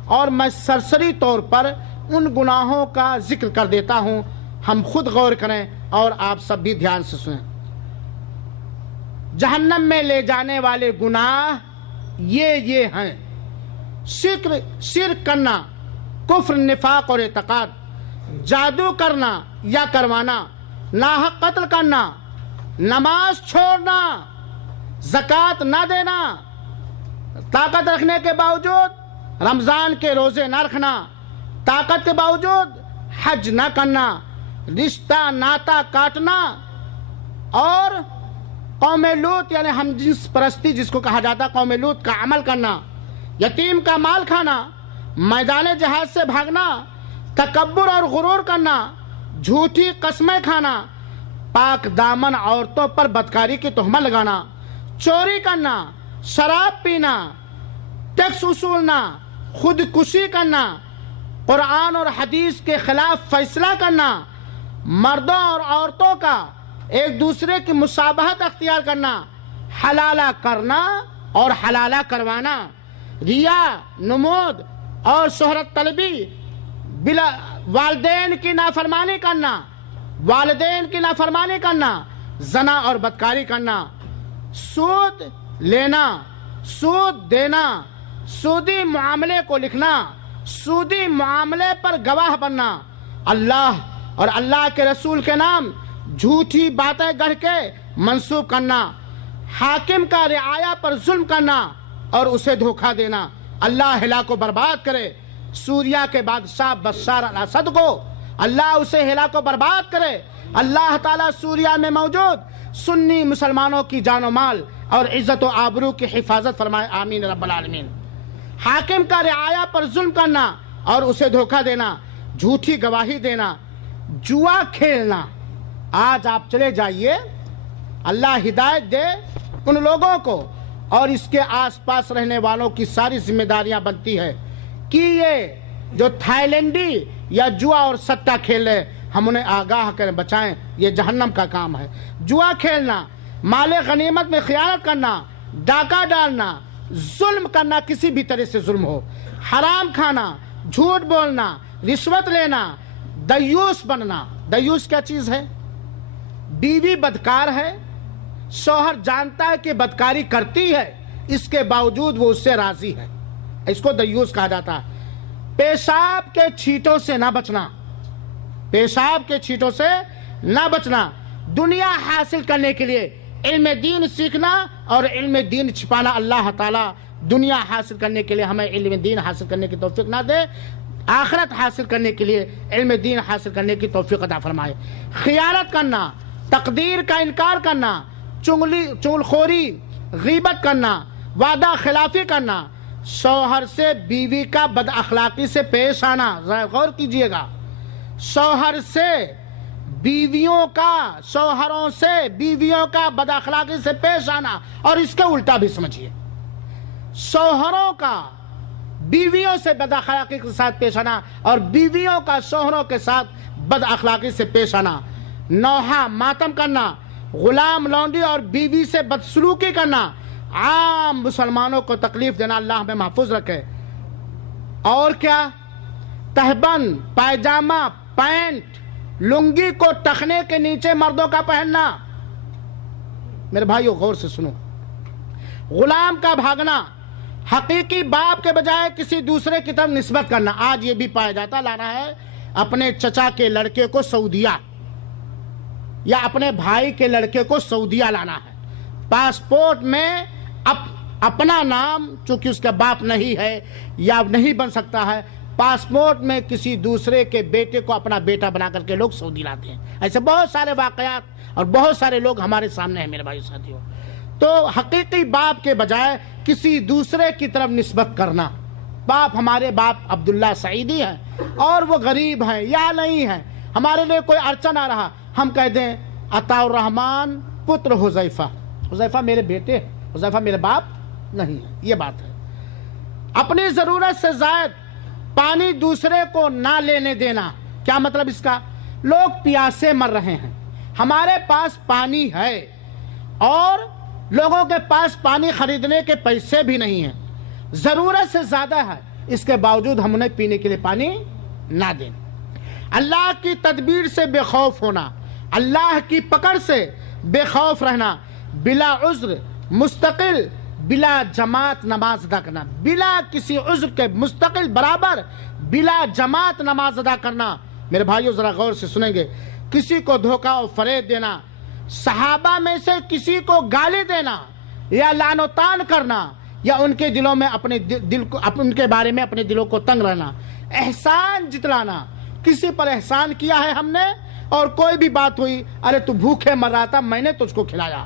اور میں سرسری طور پر ان گناہوں کا ذکر کر دیتا ہوں، ہم خود غور کریں اور آپ سب بھی دھیان سے سنیں۔ جہنم میں لے جانے والے گناہ یہ ہیں: شرک کرنا، کفر، نفاق اور اعتقاد، جادو کرنا یا کروانا، ناحق قتل کرنا، نماز چھوڑنا، زکوٰۃ نہ دینا، طاقت رکھنے کے باوجود رمضان کے روزے نہ رکھنا، طاقت کے باوجود حج نہ کرنا، رشتہ ناتا کاٹنا، اور قوم لوط یعنی ہم جنس پرستی جس کو کہا جاتا ہے قوم لوط کا عمل کرنا، یتیم کا مال کھانا، میدان جہاد سے بھاگنا، تکبر اور غرور کرنا، جھوٹی قسمیں کھانا، پاک دامن عورتوں پر بدکاری کی تہمت لگانا، چوری کرنا، شراب پینا، ٹیکس وصولنا، خودکشی کرنا، قرآن اور حدیث کے خلاف فیصلہ کرنا، مردوں اور عورتوں کا ایک دوسرے کی مشابہت اختیار کرنا، حلالہ کرنا اور حلالہ کروانا، ریا، نمود اور شہرت طلبی، بلا والدین کی نافرمانی کرنا، زنا اور بدکاری کرنا، سود لینا، سود دینا، سودی معاملے کو لکھنا، سودی معاملے پر گواہ بننا، اللہ اور اللہ کے رسول کے نام جھوٹی باتیں گڑھ کے منسوب کرنا، حاکم کا رعایا پر ظلم کرنا اور اسے دھوکہ دینا۔ اللہ ہلاک و برباد کرے سوریا کے بادشاہ بشار الاسد کو، اللہ اسے ہلاک و برباد کرے۔ اللہ تعالیٰ سوریا میں موجود سنی مسلمانوں کی جان و مال اور عزت و آبرو کی حفاظت فرمائے، آمین رب العالمین۔ حاکم کا رعایا پر ظلم کرنا اور اسے دھوکہ دینا، جھوٹی گواہی دینا، جوا کھیلنا۔ آج آپ چلے جائیے، اللہ ہدایت دے ان لوگوں کو اور اس کے آس پاس رہنے والوں کی ساری ذمہ داریاں بنتی ہے کہ یہ جو تھائی لینڈی یا جوا اور سٹا کھیل رہے، ہم انہیں آگاہ کریں، بچائیں، یہ جہنم کا کام ہے۔ جوا کھیلنا، مال غنیمت میں خیانت کرنا، ڈاکہ ڈالنا، ظلم کرنا، کسی بھی طرح سے ظلم ہو، حرام کھانا، جھوٹ بولنا، رشوت لینا، دیوس بننا۔ دیوس کیا چیز ہے؟ بیوی بدکار ہے، شوہر جانتا ہے کہ بدکاری کرتی ہے، اس کے باوجود وہ اس سے راضی ہے، اس کو دیوس کہا جاتا ہے۔ پیشاب کے چھینٹوں سے نہ بچنا، پیشاب کے چھینٹوں سے نہ بچنا۔ دنیا حاصل کرنے کے لیے علم دین سیکھنا اور علم دین چھپانا۔ اللہ تعالیٰ دنیا حاصل کرنے کے لیے ہمیں علم دین حاصل کرنے کی توفیق نہ دے، آخرت حاصل کرنے کے لیے علم دین حاصل کرنے کی توفیق عطا فرمائے۔ خیانت کرنا، تقدیر کا انکار کرنا، چغلخوری، غیبت کرنا، وعدہ خلافی کرنا، شوہر سے بیوی کا بد اخلاقی سے پیش آنا۔ ذرا غور کیجئے گا، شوہر سے شوہروں سے بیویوں کا بد اخلاقی سے پیش آنا، اور اس کے الٹا بھی سمجھیے، شوہروں کا بیویوں سے بد اخلاقی کے ساتھ پیش آنا اور بیویوں کا شوہروں کے ساتھ بد اخلاقی سے پیش آنا، نوحہ ماتم کرنا، غلام لونڈی اور بیوی سے بدسلوکی کرنا، عام مسلمانوں کو تکلیف دینا۔ اللہ ہمیں محفوظ رکھے۔ اور کیا؟ تہبند، پائجامہ، پینٹ، لنگی کو ٹخنے کے نیچے مردوں کا پہننا۔ میرے بھائیو غور سے سنو، غلام کا بھاگنا، حقیقی باپ کے بجائے کسی دوسرے کی طرف نسبت کرنا۔ آج یہ بھی پایا جاتا، لانا ہے اپنے چچا کے لڑکے کو سعودیہ یا اپنے بھائی کے لڑکے کو سعودیہ لانا ہے، پاسپورٹ میں اپنا نام چونکہ اس کا باپ نہیں ہے یا نہیں بن سکتا ہے، پاسپورٹ میں کسی دوسرے کے بیٹے کو اپنا بیٹا بنا کر کے لوگ سعودی لاتے ہیں۔ ایسے بہت سارے واقعات اور بہت سارے لوگ ہمارے سامنے ہیں میرے بھائی ساتھیوں۔ تو حقیقی باپ کے بجائے کسی دوسرے کی طرف نسبت کرنا۔ باپ، ہمارے باپ عبداللہ سعیدی ہیں اور وہ غریب ہیں یا نہیں ہیں، ہمارے لیے کوئی ارچن آ رہا، ہم کہہ دیں عطاء الرحمن پتر حذیفہ، حذیفہ میرے بیٹے، حذیفہ میرے باپ نہیں ہے۔ یہ بات ہے۔ اپنی ضرورت سے زائد پانی دوسرے کو نہ لینے دینا۔ کیا مطلب اس کا؟ لوگ پیاسے مر رہے ہیں، ہمارے پاس پانی ہے اور لوگوں کے پاس پانی خریدنے کے پیسے بھی نہیں ہیں، ضرورت سے زیادہ ہے، اس کے باوجود ہم انہیں پینے کے لیے پانی نہ دیں۔ اللہ کی تدبیر سے بے خوف ہونا، اللہ کی پکڑ سے بے خوف رہنا، بلا عذر مستقل بلا جماعت نماز ادا کرنا، بلا کسی عذر کے مستقل برابر بلا جماعت نماز ادا کرنا۔ میرے بھائیو ذرا غور سے سنیں گے، کسی کو دھوکہ و فریب دینا، صحابہ میں سے کسی کو گالی دینا یا لعن و طعن کرنا یا ان کے دلوں میں ان کے بارے میں اپنے دلوں کو تنگ رہنا، احسان جتلانا، کسی پر احسان کیا ہے ہم نے اور کوئی بھی بات ہوئی، ارے تو بھوکے مر رہا تھا میں نے تجھ کو کھلایا،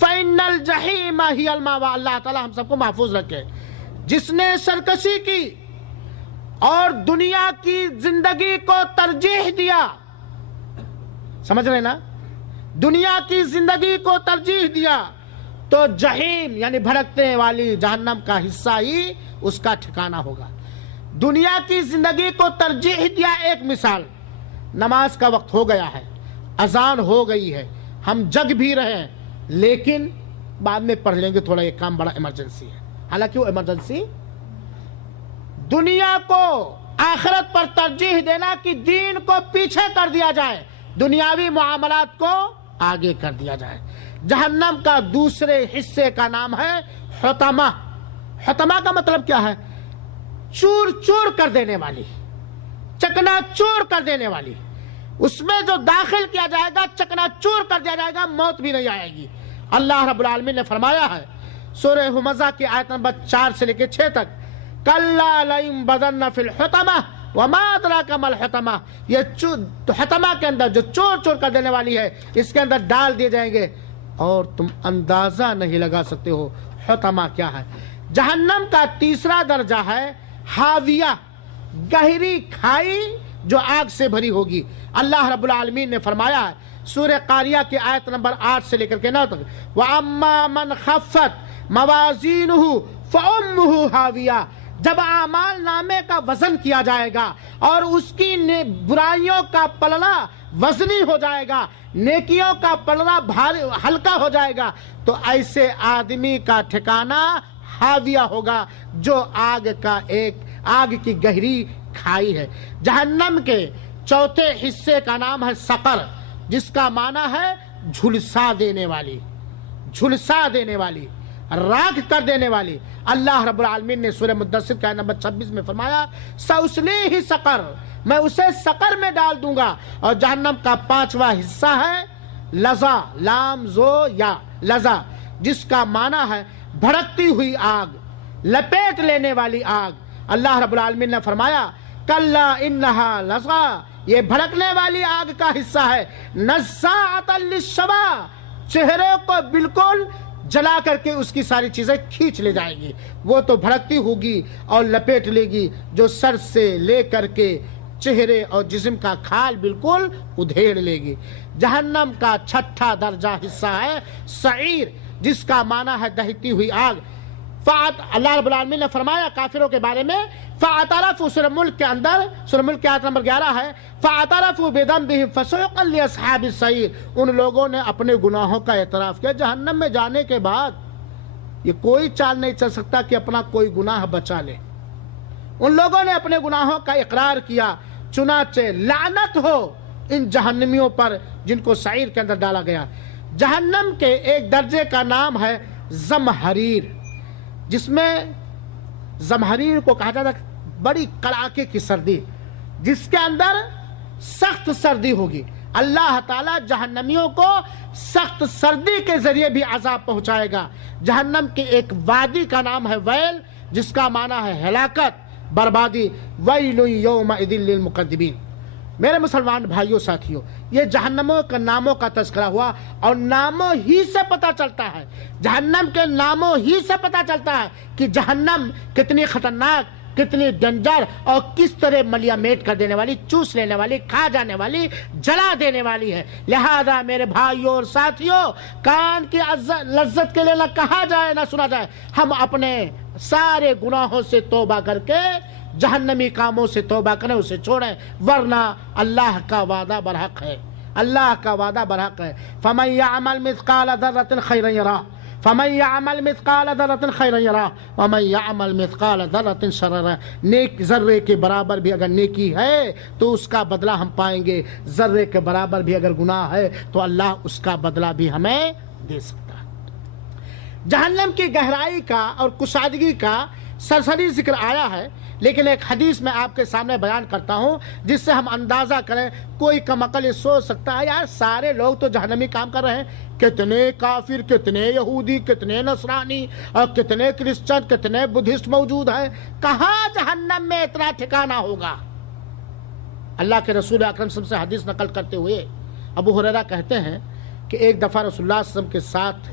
فإن الجحیم ہی المأوى. اللہ تعالی ہم سب کو محفوظ رکھے. جس نے سرکشی کی اور دنیا کی زندگی کو ترجیح دیا، سمجھ رہے نا، دنیا کی زندگی کو ترجیح دیا تو جہیم یعنی بھڑکنے والی جہنم کا حصہ ہی اس کا ٹھکانہ ہوگا. دنیا کی زندگی کو ترجیح دیا. ایک مثال، نماز کا وقت ہو گیا ہے، اذان ہو گئی ہے، ہم جگ بھی رہے ہیں لیکن بعد میں پڑھ لیں گے، تھوڑا یہ کام بڑا ایمرجنسی ہے. حالانکہ وہ ایمرجنسی دنیا کو آخرت پر ترجیح دینا کہ دین کو پیچھے کر دیا جائے، دنیاوی معاملات کو آگے کر دیا جائے. جہنم کا دوسرے حصے کا نام ہے حطمہ. حطمہ کا مطلب کیا ہے؟ چور چور کر دینے والی، چکنا چور کر دینے والی. اس میں جو داخل کیا جائے گا چکنا چور کر دیا جائے گا، موت بھی نہیں آئے گی. اللہ رب العالمین نے فرمایا ہے سورہ ہمزہ کی آیت نمبر 4 سے لے کے 6 تک، کلا لینبذن فی الحطمہ وما ادراک ما الحطمہ. یہ حطمہ کے اندر جو چور چور کر دینے والی ہے، اس کے اندر ڈال دیے جائیں گے اور تم اندازہ نہیں لگا سکتے ہو حطمہ کیا ہے. جہنم کا تیسرا درجہ ہے حاویہ، گہری کھائی جو آگ سے بھری ہوگی. اللہ رب العالمین نے فرمایا ہے سورہ قاریہ کی آیت نمبر 8 سے لے کر کے 9 تک، وَأَمَّا مَنْ خَفَّتْ مَوَازِينُهُ فَأُمُّهُ حَاوِيَةٌ. جب اعمال نامے کا وزن کیا جائے گا اور اس کی برائیوں کا پلڑا وزنی ہو جائے گا، نیکیوں کا پلڑا ہلکا ہو جائے گا، تو ایسے آدمی کا ٹھکانہ حاویہ ہوگا جو آگ کی گہری کھائی ہے. جہنم کے چوتھے حصے کا نام ہے سقر، جس کا معنی ہے جھلسا دینے والی، جھلسا دینے والی، راکھ کر دینے والی. اللہ رب العالمین نے سورہ مدثر کا نمبر 26 میں فرمایا سأصلیہ سقر، میں اسے سقر میں ڈال دوں گا. اور جہنم کا 5واں حصہ ہے لظا، لام زو یا لظا، جس کا معنی ہے بھڑکتی ہوئی آگ، لپیٹ لینے والی آگ. اللہ رب العالمین نے فرمایا کلا انہا لظا، یہ بھڑکنے والی آگ کا حصہ ہے. نزاعۃ للشوا، چہرے کو بالکل جلا کر کے اس کی ساری چیزیں کھینچ لے جائے گی. وہ تو بھڑکتی ہوگی اور لپیٹ لے گی، جو سر سے لے کر کے چہرے اور جسم کا کھال بالکل ادھیڑ لے گی. جہنم کا 6واں درجہ حصہ ہے سعیر، جس کا معنی ہے دہتی ہوئی آگ. اللہ رب العالمین نے فرمایا کافروں کے بارے میں فَاعْتَرَفُوا، سورہ ملک کے اندر، سورہ ملک کی آیت نمبر 11 ہے، فَاعْتَرَفُوا بِذَنبِهِمْ فَسُحْقًا لِأَصْحَابِ السَّعِيرِ. ان لوگوں نے اپنے گناہوں کا اعتراف کیا. جہنم میں جانے کے بعد یہ کوئی چال نہیں چل سکتا کہ اپنا کوئی گناہ بچا لے. ان لوگوں نے اپنے گناہوں کا اقرار کیا. چنانچہ لعنت ہو ان جہنمیوں پر جن کو سعیر کے اندر ڈالا گیا. جہنم کے ایک درجے کا نام ہے زمہریر، جس میں زمہریر کو کہا جاتا ہے بڑی کڑاکے کی سردی، جس کے اندر سخت سردی ہوگی. اللہ تعالیٰ جہنمیوں کو سخت سردی کے ذریعے بھی عذاب پہنچائے گا. جہنم کے ایک وادی کا نام ہے ویل، جس کا معنی ہے ہلاکت، بربادی. ویل یومئذ للمکذبین. میرے مسلمان بھائیوں ساتھیوں، یہ جہنموں کے ناموں کا تذکرہ ہوا، اور ناموں ہی سے پتہ چلتا ہے، جہنم کے ناموں ہی سے پتہ چلتا ہے کہ جہنم کتنی خطرناک، کتنی ڈنجر اور کس طرح ملیا میٹ کر دینے والی، چوس لینے والی، کھا جانے والی، جلا دینے والی ہے. لہذا میرے بھائیوں اور ساتھیوں، کان کی لذت کے لیے نہ کہا جائے نہ سنا جائے، ہم اپنے سارے گناہوں سے توبہ کر کے جہنمی کاموں سے توبہ کریں، اسے چھوڑیں، ورنہ اللہ کا وعدہ برحق ہے. اللہ کا وعدہ برحق ہے. فَمَن يَعْمَلْ مِثْقَالَ ذَرَّةٍ خَيْرًا يَرَهُ فَمَن يَعْمَلْ مِثْقَالَ ذَرَّةٍ خَيْرًا يَرَهُ وَمَن يَعْمَلْ مِثْقَالَ ذَرَّةٍ شَرًّا يَرَهُ. نیک ذرے کے برابر بھی اگر نیکی ہے تو اس کا بدلہ ہم پائیں گے، ذرے کے برابر بھی اگر گناہ ہے تو اللہ اس کا بدلہ بھی ہمیں دے سکتا ہے. جہنم کی گہرائی کا اور کشادگی کا سرسری ذکر آیا ہے، لیکن ایک حدیث میں آپ کے سامنے بیان کرتا ہوں جس سے ہم اندازہ کریں. کوئی کم عقل یہ سوچ سکتا ہے یار سارے لوگ تو جہنمی کام کر رہے ہیں، کتنے کافر، کتنے یہودی، کتنے نصرانی اور کتنے کرسچن، کتنے بدھسٹ موجود ہیں، کہاں جہنم میں اتنا ٹھکانہ ہوگا؟ اللہ کے رسول اکرم صلی اللہ علیہ وسلم سے حدیث نقل کرتے ہوئے ابو ہریرہ کہتے ہیں کہ ایک دفعہ رسول اللہ صلی اللہ علیہ وسلم کے ساتھ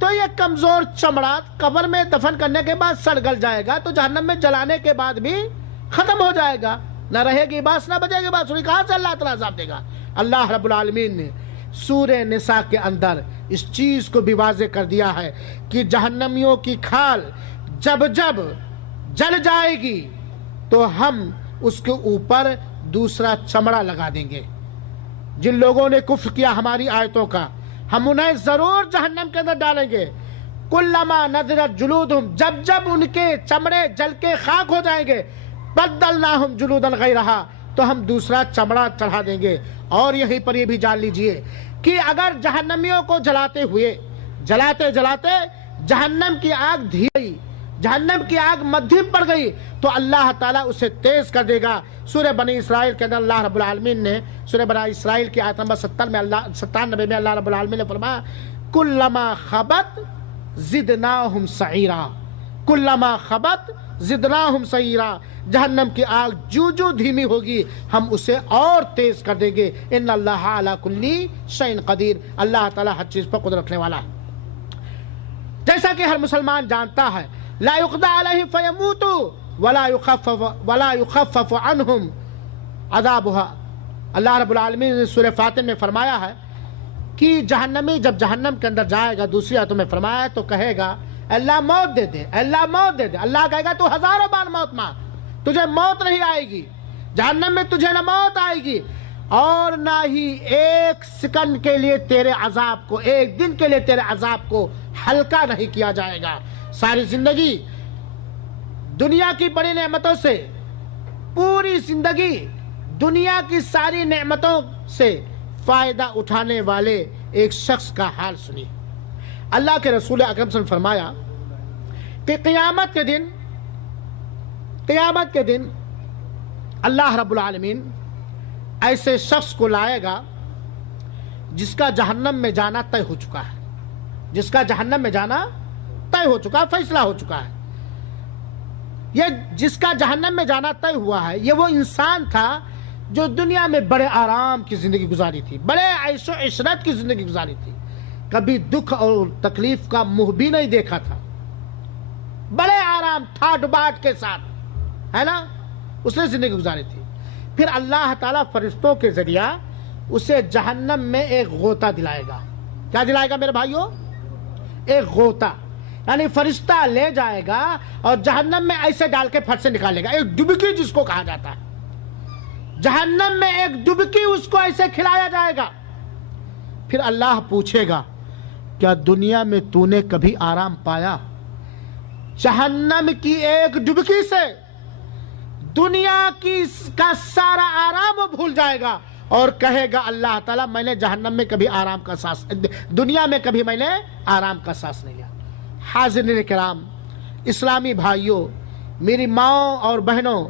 تو یہ کمزور چمڑا قبر میں دفن کرنے کے بعد سڑ گل جائے گا، تو جہنم میں جلانے کے بعد بھی ختم ہو جائے گا، نہ رہے گی بانس نہ بجے گی بانسری۔ کہاں سے اللہ تعالیٰ عذاب دے گا؟ اللہ رب العالمین نے سورہ نساء کے اندر اس چیز کو بھی واضح کر دیا ہے کہ جہنمیوں کی کھال جب جب جل جائے گی تو ہم اس کے اوپر دوسرا چمڑا لگا دیں گے۔ جن لوگوں نے کفر کیا ہماری آیتوں کا، ہم انہیں ضرور جہنم کے اندر ڈالیں گے۔ کلما نضجت جلودہم، جب جب ان کے چمڑے جل کے خاک ہو جائیں گے، بدلناہم جلودا غیرہا، تو ہم دوسرا چمڑا چڑھا دیں گے۔ اور یہیں پر یہ بھی جان لیجئے کہ اگر جہنمیوں کو جلاتے ہوئے جلاتے جلاتے جہنم کی آگ دھیئی، جہنم کی آگ مدھم پڑ گئی، تو اللہ تعالیٰ اسے تیز کر دے گا۔ سورہ بنی اسرائیل کے اندر اللہ رب العالمین نے سورہ بنی اسرائیل کی آیت نمبر 97 میں اللہ رب العالمین نے فرمایا کلما خبت زدناہم سعیرا، کلما خبت زدناہم سعیرا، جہنم کی آگ جو جو دھیمی ہوگی ہم اسے اور تیز کر دیں گے۔ ان اللہ علی کل شیء قدیر، اللہ تعالیٰ ہر چیز پر قدرت رکھنے والا ہے۔ جیسا کہ ہر مسلمان جانتا ہے لا یقضى علیہم فیموتوا ولا یخفف عنہم عذابها، اللہ رب العالمین نے سورہ فاتر میں فرمایا ہے کہ جہنمی جب جہنم کے اندر جائے گا، دوسری آیتوں میں فرمایا تو کہے گا اللہ موت دے دے، اللہ موت دے دے۔ اللہ کہے گا تو ہزاروں بار موت مانگ، تجھے موت نہیں آئے گی، جہنم میں تجھے نہ موت آئے گی اور نہ ہی ایک سیکنڈ کے لیے تیرے عذاب کو، ایک دن کے لیے تیرے عذاب کو ہلکا نہیں کیا جائے گا۔ ساری زندگی دنیا کی بڑی نعمتوں سے، پوری زندگی دنیا کی ساری نعمتوں سے فائدہ اٹھانے والے ایک شخص کا حال سنی۔ اللہ کے رسول اکرم صلی اللہ علیہ وسلم نے فرمایا کہ قیامت کے دن اللہ رب العالمین ایسے شخص کو لائے گا جس کا جہنم میں جانا طے ہو چکا ہے، جس کا جہنم میں جانا طے ہو چکا، فیصلہ ہو چکا ہے۔ یہ جس کا جہنم میں جانا طے ہوا ہے، یہ وہ انسان تھا جو دنیا میں بڑے آرام کی زندگی گزاری تھی، بڑے عیش و عشرت کی زندگی گزاری تھی، کبھی دکھ اور تکلیف کا منہ بھی نہیں دیکھا تھا، بڑے آرام ٹھاٹ باٹ کے ساتھ، ہے نا، اس نے زندگی گزاری تھی۔ پھر اللہ تعالیٰ فرشتوں کے ذریعہ اسے جہنم میں ایک غوطہ دلائے گا۔ کیا دلائے گا میرے بھائیوں؟ ایک غوطہ، یعنی فرشتہ لے جائے گا اور جہنم میں ایسے ڈال کے پھٹ سے نکالے گا، ایک ڈبکی جس کو کہا جاتا ہے، جہنم میں ایک ڈبکی اس کو ایسے کھلایا جائے گا۔ پھر اللہ پوچھے گا کیا دنیا میں تو نے کبھی آرام پایا؟ جہنم کی ایک ڈبکی سے دنیا کا سارا آرام وہ بھول جائے گا اور کہے گا اللہ تعالیٰ میں نے جہنم میں کبھی آرام کا سانس، دنیا میں کبھی میں نے آرام کا سانس نہیں لیا۔ حاضرین کرام، اسلامی بھائیوں، میری ماں اور بہنوں،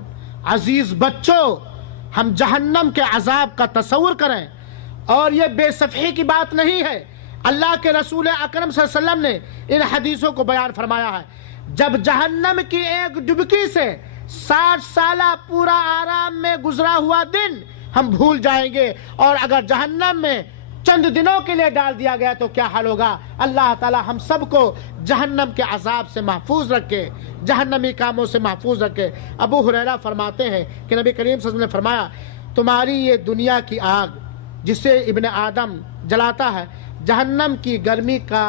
عزیز بچوں، ہم جہنم کے عذاب کا تصور کریں، اور یہ بے صفحی کی بات نہیں ہے۔ اللہ کے رسول اکرم صلی اللہ علیہ وسلم نے ان حدیثوں کو بیان فرمایا ہے، جب جہنم کی ایک ڈبکی سے 60 سالہ پورا آرام میں گزرا ہوا دن ہم بھول جائیں گے، اور اگر جہنم میں چند دنوں کے لیے ڈال دیا گیا تو کیا حال ہوگا۔ اللہ تعالی ہم سب کو جہنم کے عذاب سے محفوظ رکھے، جہنمی کاموں سے محفوظ رکھے۔ ابو ہریرہ فرماتے ہیں کہ نبی کریم صلی اللہ علیہ وسلم نے فرمایا تمہاری یہ دنیا کی آگ جسے ابن آدم جلاتا ہے، جہنم کی گرمی کا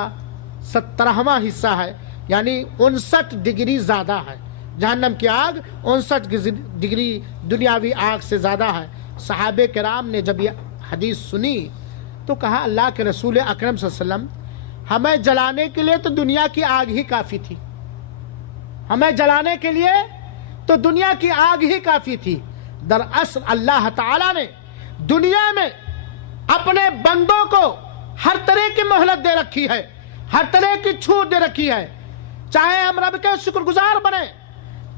17واں حصہ ہے، یعنی 59 ڈگری زیادہ ہے۔ جہنم کی آگ 59 ڈگری دنیاوی آگ سے زیادہ ہے۔ صحابہ کرام نے جب یہ حدیث سنی تو کہا اللہ کے رسول اکرم صلی اللہ علیہ وسلم ہمیں جلانے کے لیے تو دنیا کی آگ ہی کافی تھی، ہمیں جلانے کے لیے تو دنیا کی آگ ہی کافی تھی۔ دراصل اللہ تعالیٰ نے دنیا میں اپنے بندوں کو ہر طرح کی مہلت دے رکھی ہے، ہر طرح کی چھوٹ دے رکھی ہے، چاہے ہم رب کے شکر گزار بنیں،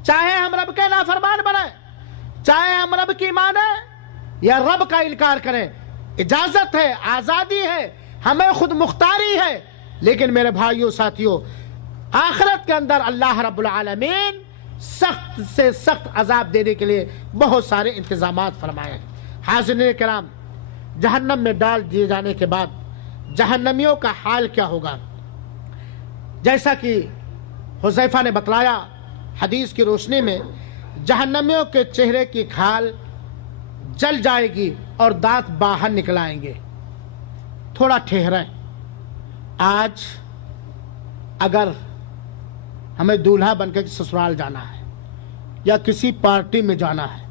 چاہے ہم رب کے نافرمان بنیں، چاہے ہم رب کی مانیں یا رب کا انکار کریں، اجازت ہے، آزادی ہے، ہمیں خود مختاری ہے۔ لیکن میرے بھائیوں ساتھیوں، آخرت کے اندر اللہ رب العالمین سخت سے سخت عذاب دینے کے لیے بہت سارے انتظامات فرمائے ہیں۔ حاضرین کرام، جہنم میں ڈال دیے جانے کے بعد جہنمیوں کا حال کیا ہوگا؟ جیسا کہ حذیفہ نے بتلایا حدیث کی روشنی میں، جہنمیوں کے چہرے کی کھال جل جائے گی اور دانت باہر نکل آئیں گے۔ تھوڑا ٹھہریں، آج اگر ہمیں دولہا بن کے سسرال جانا ہے یا کسی پارٹی میں جانا ہے،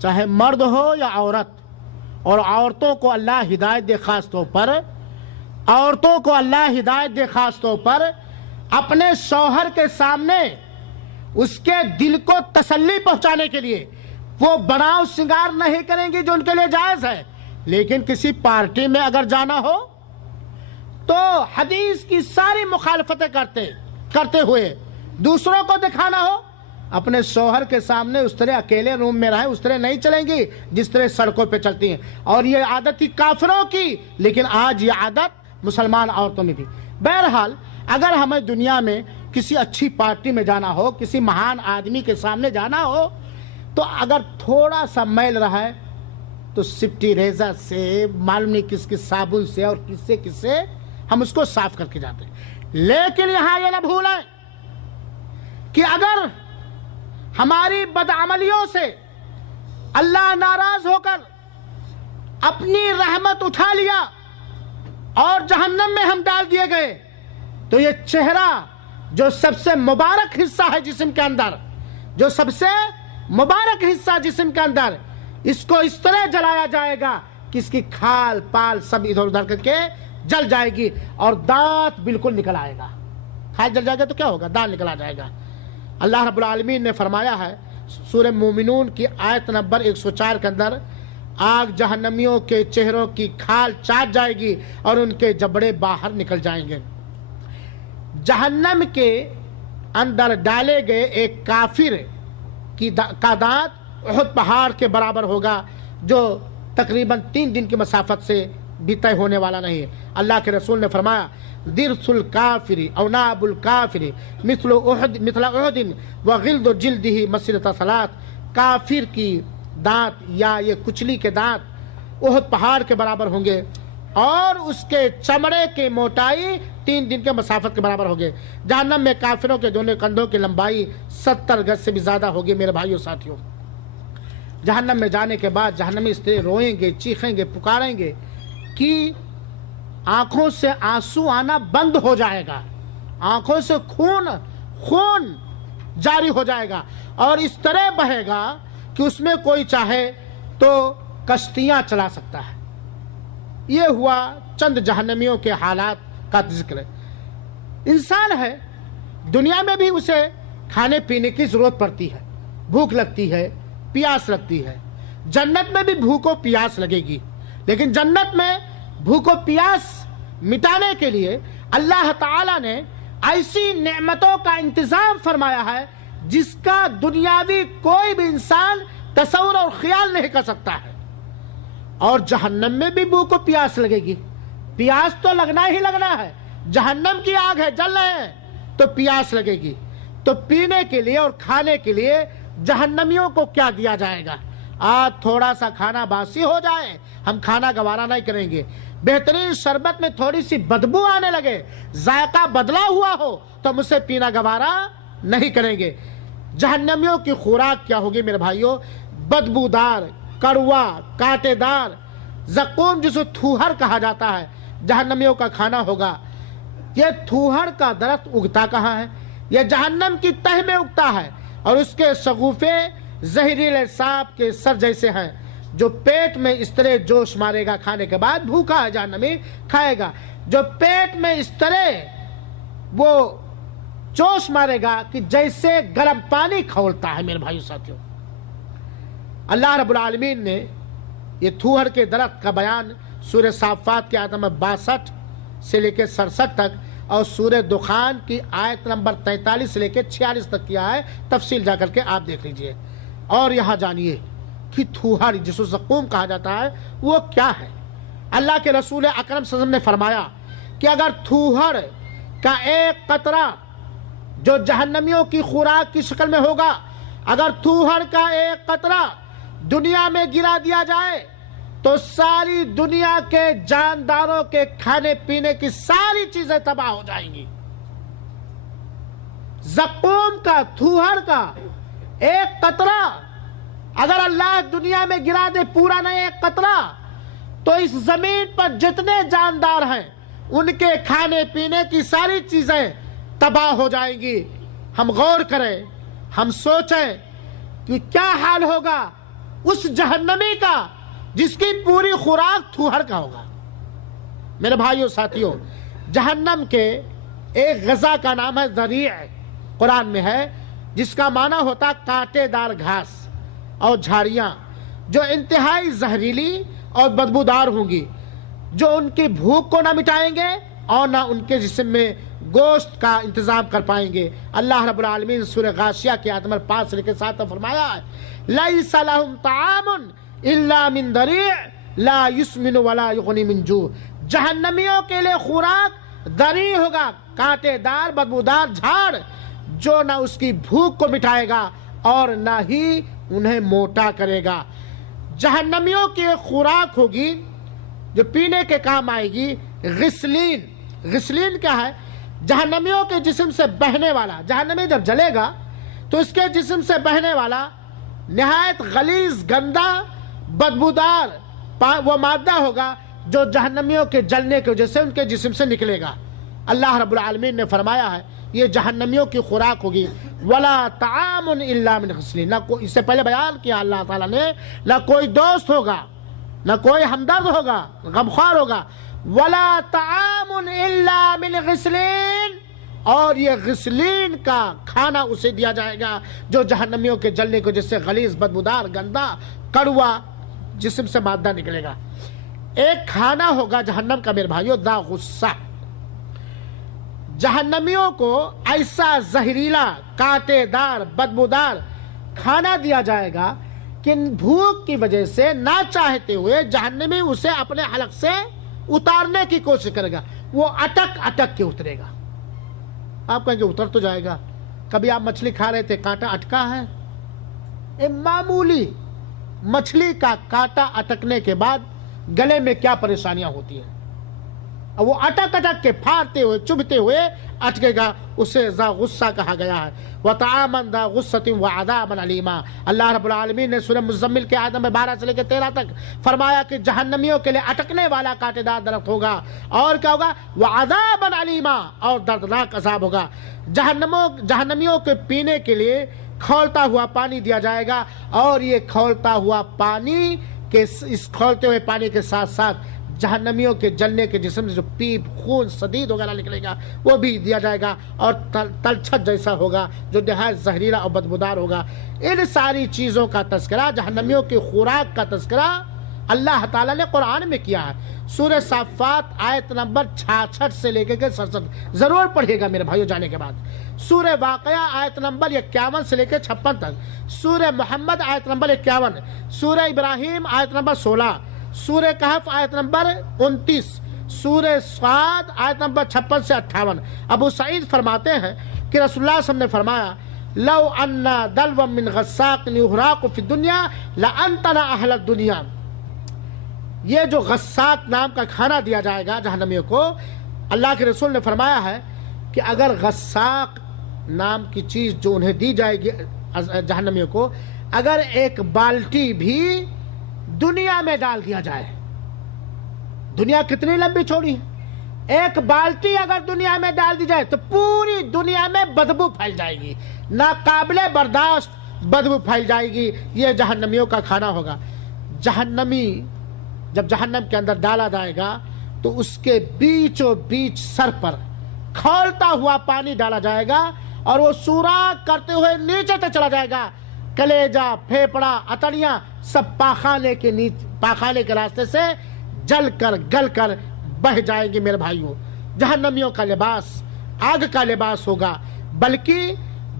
چاہے مرد ہو یا عورت، اور عورتوں کو اللہ ہدایت دے، خاص طور پر عورتوں کو اللہ ہدایت دے خاص طور پر اپنے شوہر کے سامنے اس کے دل کو تسلی پہنچانے کے لیے وہ بناؤ سنگار نہیں کریں گی جو ان کے لیے جائز ہے، لیکن کسی پارٹی میں اگر جانا ہو تو حدیث کی ساری مخالفتیں کرتے ہوئے دوسروں کو دکھانا ہو، اپنے شوہر کے سامنے اس طرح اکیلے روم میں رہیں، اس طرح نہیں چلیں گی جس طرح سڑکوں پہ چلتی ہیں۔ اور یہ عادت تھی کافروں کی، لیکن آج یہ عادت مسلمان عورتوں میں بھی۔ بہرحال اگر ہمیں دنیا میں کسی اچھی پارٹی میں جانا ہو، کسی مہان آدمی کے سامنے جانا ہو، تو اگر تھوڑا سا میل رہا ہے تو سپٹی ریزر سے، معلوم نہیں کس صابن سے اور کس سے ہم اس کو صاف کر کے جاتے ہیں۔ لیکن یہاں یہ نہ بھولیں کہ اگر ہماری بدعملیوں سے اللہ ناراض ہو کر اپنی رحمت اٹھا لیا اور جہنم میں ہم ڈال دیے گئے، تو یہ چہرہ جو سب سے مبارک حصہ ہے جسم کے اندر، جو سب سے مبارک حصہ جسم کے اندر، اس کو اس طرح جلایا جائے گا کہ اس کی کھال پال سب ادھر ادھر کر کے جل جائے گی اور دانت بالکل نکل آئے گا۔ کھال جل جائے گا تو کیا ہوگا؟ دانت نکل آ جائے گا۔ اللہ رب العالمین نے فرمایا ہے سورہ مومنون کی آیت نمبر 104 کے اندر، آگ جہنمیوں کے چہروں کی کھال چاٹ جائے گی اور ان کے جبڑے باہر نکل جائیں گے۔ جہنم کے اندر ڈالے گئے ایک کافر کا دانت احد پہاڑ کے برابر ہوگا، جو تقریباً 3 دن کی مسافت سے بھی طے ہونے والا نہیں ہے۔ اللہ کے رسول نے فرمایا، درس الکافر او ناب الکافر مثل احد وغلظ جلدہ مسیرۃ ثلاث، کافر کی دانت یا یہ کچلی کے دانت احد پہاڑ کے برابر ہوں گے اور اس کے چمڑے کی موٹائی 3 دن کے مسافت کے برابر ہوگے۔ جہنم میں کافروں کے دونوں کندھوں کی لمبائی 70 گز سے بھی زیادہ ہوگی۔ میرے بھائیوں ساتھیوں، جہنم میں جانے کے بعد جہنمی اس طرح روئیں گے، چیخیں گے، پکاریں گے کہ آنکھوں سے آنسو آنا بند ہو جائے گا، آنکھوں سے خون جاری ہو جائے گا اور اس طرح بہے گا کہ اس میں کوئی چاہے تو کشتیاں چلا سکتا ہے۔ یہ ہوا چند جہنمیوں کے حالات کا ذکر ہے۔ انسان ہے، دنیا میں بھی اسے کھانے پینے کی ضرورت پڑتی ہے، بھوک لگتی ہے، پیاس لگتی ہے۔ جنت میں بھی بھوک و پیاس لگے گی، لیکن جنت میں بھوک و پیاس مٹانے کے لیے اللہ تعالی نے ایسی نعمتوں کا انتظام فرمایا ہے جس کا دنیاوی کوئی بھی انسان تصور اور خیال نہیں کر سکتا ہے۔ اور جہنم میں بھی بھوک و پیاس لگے گی، پیاس تو لگنا ہی لگنا ہے، جہنم کی آگ ہے، جل رہے ہیں تو پیاس لگے گی۔ تو پینے کے لیے اور کھانے کے لیے جہنمیوں کو کیا دیا جائے گا؟ آج تھوڑا سا کھانا باسی ہو جائے ہم کھانا گوارا نہیں کریں گے، بہترین شربت میں تھوڑی سی بدبو آنے لگے، ذائقہ بدلا ہوا ہو تو ہم اسے پینا گوارا نہیں کریں گے۔ جہنمیوں کی خوراک کیا ہوگی میرے بھائیوں؟ بدبودار، کڑوا، کانٹے دار، زقوم جسے تھوہر کہا جاتا ہے، جہنمیوں کا کھانا ہوگا۔ یہ تھوہر کا درخت اگتا کہاں ہے؟ یہ جہنم کی تہ میں اگتا ہے اور اس کے شگوفے زہریلے سانپ کے سر جیسے ہیں، جو پیٹ میں اس طرح جوش مارے گا، کھانے کے بعد بھوکا ہے جہنمی کھائے گا، جو پیٹ میں اس طرح وہ جوش مارے گا کہ جیسے گرم پانی کھولتا ہے۔ میرے بھائیو ساتھیوں، اللہ رب العالمین نے یہ تھوہر کے درخت کا بیان سورہ صافات کی آیت نمبر 62 سے لے کے 67 تک اور سورہ دخان کی آیت نمبر 43 سے لے کے 46 تک کیا ہے، تفصیل جا کر کے آپ دیکھ لیجئے اور یہاں جانیے کہ تھوہر جس کو زقوم کہا جاتا ہے وہ کیا ہے۔ اللہ کے رسول اکرم صلی اللہ علیہ وسلم نے فرمایا کہ اگر تھوہر کا ایک قطرہ جو جہنمیوں کی خوراک کی شکل میں ہوگا، اگر تھوہر کا ایک قطرہ دنیا میں گرا دیا جائے تو ساری دنیا کے جانداروں کے کھانے پینے کی ساری چیزیں تباہ ہو جائیں گی۔ زقوم کا، تھوہر کا ایک قطرہ اگر اللہ دنیا میں گرا دے، پورا نہیں ایک قطرہ، تو اس زمین پر جتنے جاندار ہیں ان کے کھانے پینے کی ساری چیزیں تباہ ہو جائیں گی۔ ہم غور کریں، ہم سوچیں کہ کیا حال ہوگا اس جہنمی کا جس کی پوری خوراک تھوہر کا ہوگا۔ میرے بھائیوں ساتھیوں، جہنم کے ایک غذا کا نام ہے ذریع، قرآن میں ہے، جس کا معنی ہوتا کانٹے دار گھاس اور جھاڑیاں جو انتہائی زہریلی اور بدبودار ہوں گی، جو ان کی بھوک کو نہ مٹائیں گے اور نہ ان کے جسم میں گوشت کا انتظام کر پائیں گے۔ اللہ رب العالمین سورہ غاشیہ کی آیت نمبر 5 سے لے کے 7 فرمایا ہے لَيْسَ لَهُمْ طَعَامٌ إِلَّا مِنْ ضَرِيعٍ لَا يُسْمِنُ وَلَا يُغْنِي مِنْ جُوعٍ۔ جہنمیوں کے لیے خوراک ذریع ہوگا، کانٹے دار بدبودار جھاڑ، جو نہ اس کی بھوک کو مٹائے گا اور نہ ہی انہیں موٹا کرے گا۔ جہنمیوں کی ایک خوراک ہوگی جو پینے کے کام آئے گی، غسلین۔ غسلین کیا ہے؟ جہنمیوں کے جسم سے بہنے والا، جہنمی جب جلے گا تو اس کے جسم سے بہنے والا نہایت غلیظ، گندا، بدبودار وہ مادہ ہوگا جو جہنمیوں کے جلنے کی وجہ سے ان کے جسم سے نکلے گا۔ اللہ رب العالمین نے فرمایا ہے یہ جہنمیوں کی خوراک ہوگی۔ وَلَا طَعَامٌ إِلَّا مِنْ غِسْلِينَ، نہ کوئی، اس سے پہلے بیان کیا اللہ تعالیٰ نے، نہ کوئی دوست ہوگا، نہ کوئی ہمدرد ہوگا، غمخوار ہوگا۔ وَلَا طَعَامٌ إِلَّا مِنْ غِسْلِينَ، اور یہ غسلین کا کھانا اسے دیا جائے گا جو جہنمیوں کے جلنے کو جس سے غلیظ، بدبودار، گندا، کڑوا جسم سے مادہ نکلے گا۔ ایک کھانا ہوگا جہنم کا میرے بھائیو، ذا غصہ۔ جہنمیوں کو ایسا زہریلا، کانٹے دار، بدبودار کھانا دیا جائے گا کہ بھوک کی وجہ سے نہ چاہتے ہوئے جہنمی اسے اپنے حلق سے اتارنے کی کوشش کرے گا، وہ اٹک اٹک کے اترے گا۔ آپ کہیں گے اتر تو جائے گا، کبھی آپ مچھلی کھا رہے تھے، کانٹا اٹکا ہے؟ ایک معمولی مچھلی کا کانٹا اٹکنے کے بعد گلے میں کیا پریشانیاں ہوتی ہیں، اور وہ اٹک اٹک کے پھاڑتے ہوئے، چبھتے ہوئے اٹکے گا، اسے ذا غصہ کہا گیا ہے۔ وَطَعَامًا ذَا غُصَّةٍ وَعَذَابًا أَلِيمًا۔ اللہ رب العالمین نے سورہ مزمل کے آیت نمبر 12 سے لے کے 13 تک فرمایا کہ جہنمیوں کے لیے اٹکنے والا کانٹے دار درخت ہوگا، اور کیا ہوگا؟ وَعَذَابًا أَلِيمًا، اور دردناک عذاب ہوگا۔ جہنمیوں کے پینے کے لیے کھولتا ہوا پانی دیا جائے گا، اور یہ کھولتا ہوا پانی کے، اس کھولتے ہوئے پانی کے ساتھ ساتھ جہنمیوں کے جلنے کے جسم سے جو پیپ، خون، صدید وغیرہ نکلے گا وہ بھی دیا جائے گا، اور تلچھٹ جیسا ہوگا جو نہایت زہریلا اور بدبودار ہوگا۔ ان ساری چیزوں کا تذکرہ، جہنمیوں کی خوراک کا تذکرہ اللہ تعالیٰ نے قرآن میں کیا ہے۔ سورہ صافات آیت نمبر 66 سے لے کے 67 ضرور پڑھیے گا میرے بھائیوں جانے کے بعد۔ سورہ واقعہ آیت نمبر 51 سے لے کے 56 تک، سورہ محمد آیت نمبر 51، سورہ ابراہیم آیت نمبر 16، سورہ کہف آیت نمبر 29، سورہ صاد آیت نمبر 56 سے 58۔ ابو سعید فرماتے ہیں کہ رسول اللہ صلی اللہ علیہ وسلم نے فرمایا لو ان دلوا من غساق یحراق فی الدنیا لانتن اہل الدنیا۔ یہ جو غساق نام کا کھانا دیا جائے گا جہنمیوں کو، اللہ کے رسول نے فرمایا ہے کہ اگر غساق نام کی چیز جو انہیں دی جائے گی جہنمیوں کو، اگر ایک بالٹی بھی دنیا میں ڈال دیا جائے، دنیا کتنی لمبی چھوڑی ہے، ایک بالٹی اگر دنیا میں ڈال دی جائے تو پوری دنیا میں بدبو پھیل جائے گی، ناقابل برداشت بدبو پھیل جائے گی۔ یہ جہنمیوں کا کھانا ہوگا۔ جہنمی جب جہنم کے اندر ڈالا جائے گا تو اس کے بیچوں بیچ سر پر کھولتا ہوا پانی ڈالا جائے گا، اور وہ سوراخ کرتے ہوئے نیچے تک چلا جائے گا، کلیجہ، پھیپڑا، اتڑیاں سب پاخانے کے راستے سے جل کر گل کر بہ جائیں گے میرے بھائیوں۔ جہنمیوں کا لباس آگ کا لباس ہوگا، بلکہ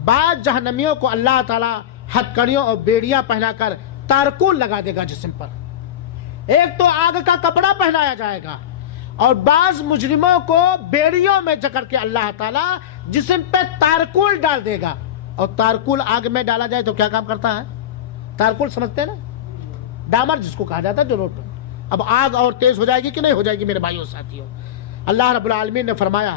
بعض جہنمیوں کو اللہ تعالیٰ ہتھکڑیوں اور بیڑیاں پہنا کر تارکول لگا دے گا جسم پر۔ ایک تو آگ کا کپڑا پہنایا جائے گا، اور بعض مجرموں کو بیڑیوں میں جکڑ کے اللہ تعالیٰ جسم پہ تارکول ڈال دے گا۔ اور تارکول آگ میں ڈالا جائے تو کیا کام کرتا ہے؟ تارکول سمجھتے ہیں نا، ڈامر جس کو کہا جاتا ہے جو روڈ پر۔ اب آگ اور تیز ہو جائے گی کہ نہیں ہو جائے گی میرے بھائیوں ساتھیوں؟ اللہ رب العالمین نے فرمایا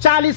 40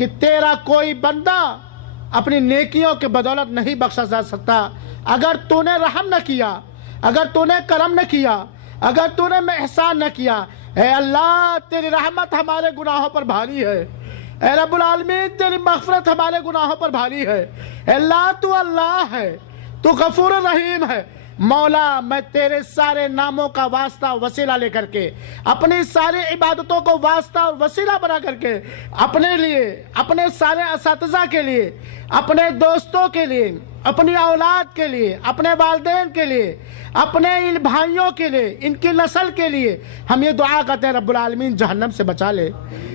کہ تیرا کوئی بندہ اپنی نیکیوں کے بدولت نہیں بخشا جا سکتا. اگر تو نے رحم نہ کیا، اگر تو نے کرم نہ کیا، اگر تو نے احسان نہ کیا، اے اللہ تیری رحمت ہمارے گناہوں پر بھاری ہے. اے رب العالمین تیری مغفرت ہمارے گناہوں پر بھاری ہے. اے اللہ ہے، تو غفور رحیم ہے. مولا میں تیرے سارے ناموں کا واسطہ وسیلہ لے کر کے، اپنی ساری عبادتوں کو واسطہ اور وسیلہ بنا کر کے، اپنے لیے، اپنے سارے اساتذہ کے لیے، اپنے دوستوں کے لیے، اپنی اولاد کے لیے، اپنے والدین کے لیے، اپنے ان بھائیوں کے لیے، ان کی نسل کے لیے ہم یہ دعا کرتے ہیں رب العالمین جہنم سے بچا لے.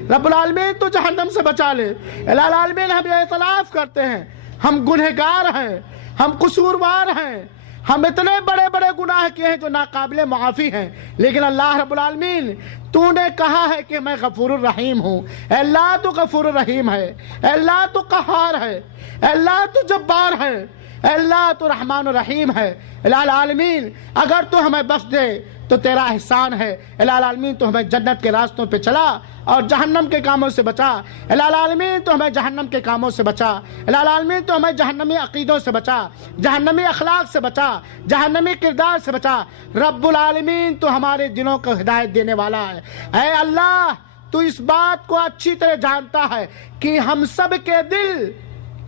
رب العالمین تو جہنم سے بچا لے. الہ العالمین ہم یہ اعتراف کرتے ہیں ہم گنہگار ہیں، ہم قصوروار ہیں، ہم اتنے بڑے بڑے گناہ کیے ہیں جو ناقابل معافی ہیں، لیکن اللہ رب العالمین تو نے کہا ہے کہ میں غفور الرحیم ہوں. اے اللہ تو غفور الرحیم ہے، اے اللہ تو قہار ہے، اے اللہ تو جبار ہے، اے اللہ تو رحمان الرحیم ہے. الہ العالمین اگر تو ہمیں بخش دے تو تیرا احسان ہے. الہ العالمین تو ہمیں جنت کے راستوں پہ چلا اور جہنم کے کاموں سے بچا. الہ العالمین تو ہمیں جہنم کے کاموں سے بچا. الہ العالمین تو ہمیں جہنمی عقیدوں سے بچا، جہنمی اخلاق سے بچا، جہنمی کردار سے بچا. رب العالمین تو ہمارے دلوں کو ہدایت دینے والا ہے. اے اللہ تو اس بات کو اچھی طرح جانتا ہے کہ ہم سب کے دل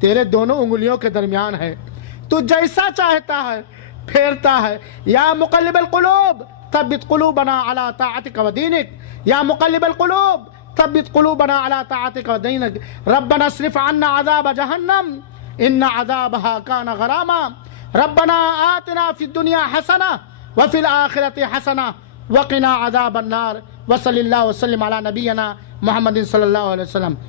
تیرے دونوں انگلیوں کے درمیان ہے. تو جیسا چاہتا ہے پھیرتا ہے. یا مقلب القلوب ثبت قلوبنا على طاعتك ودينك، یا مقلب القلوب ثبت قلوبنا على طاعتك ودينك. ربنا اصرف عنا عذاب جهنم ان عذابها كان غراما. ربنا آتنا في الدنيا حسنة وفي الآخرة حسنة وقنا عذاب النار. وصلی اللہ وسلم علی نبینا محمد صلی اللہ علیہ وسلم.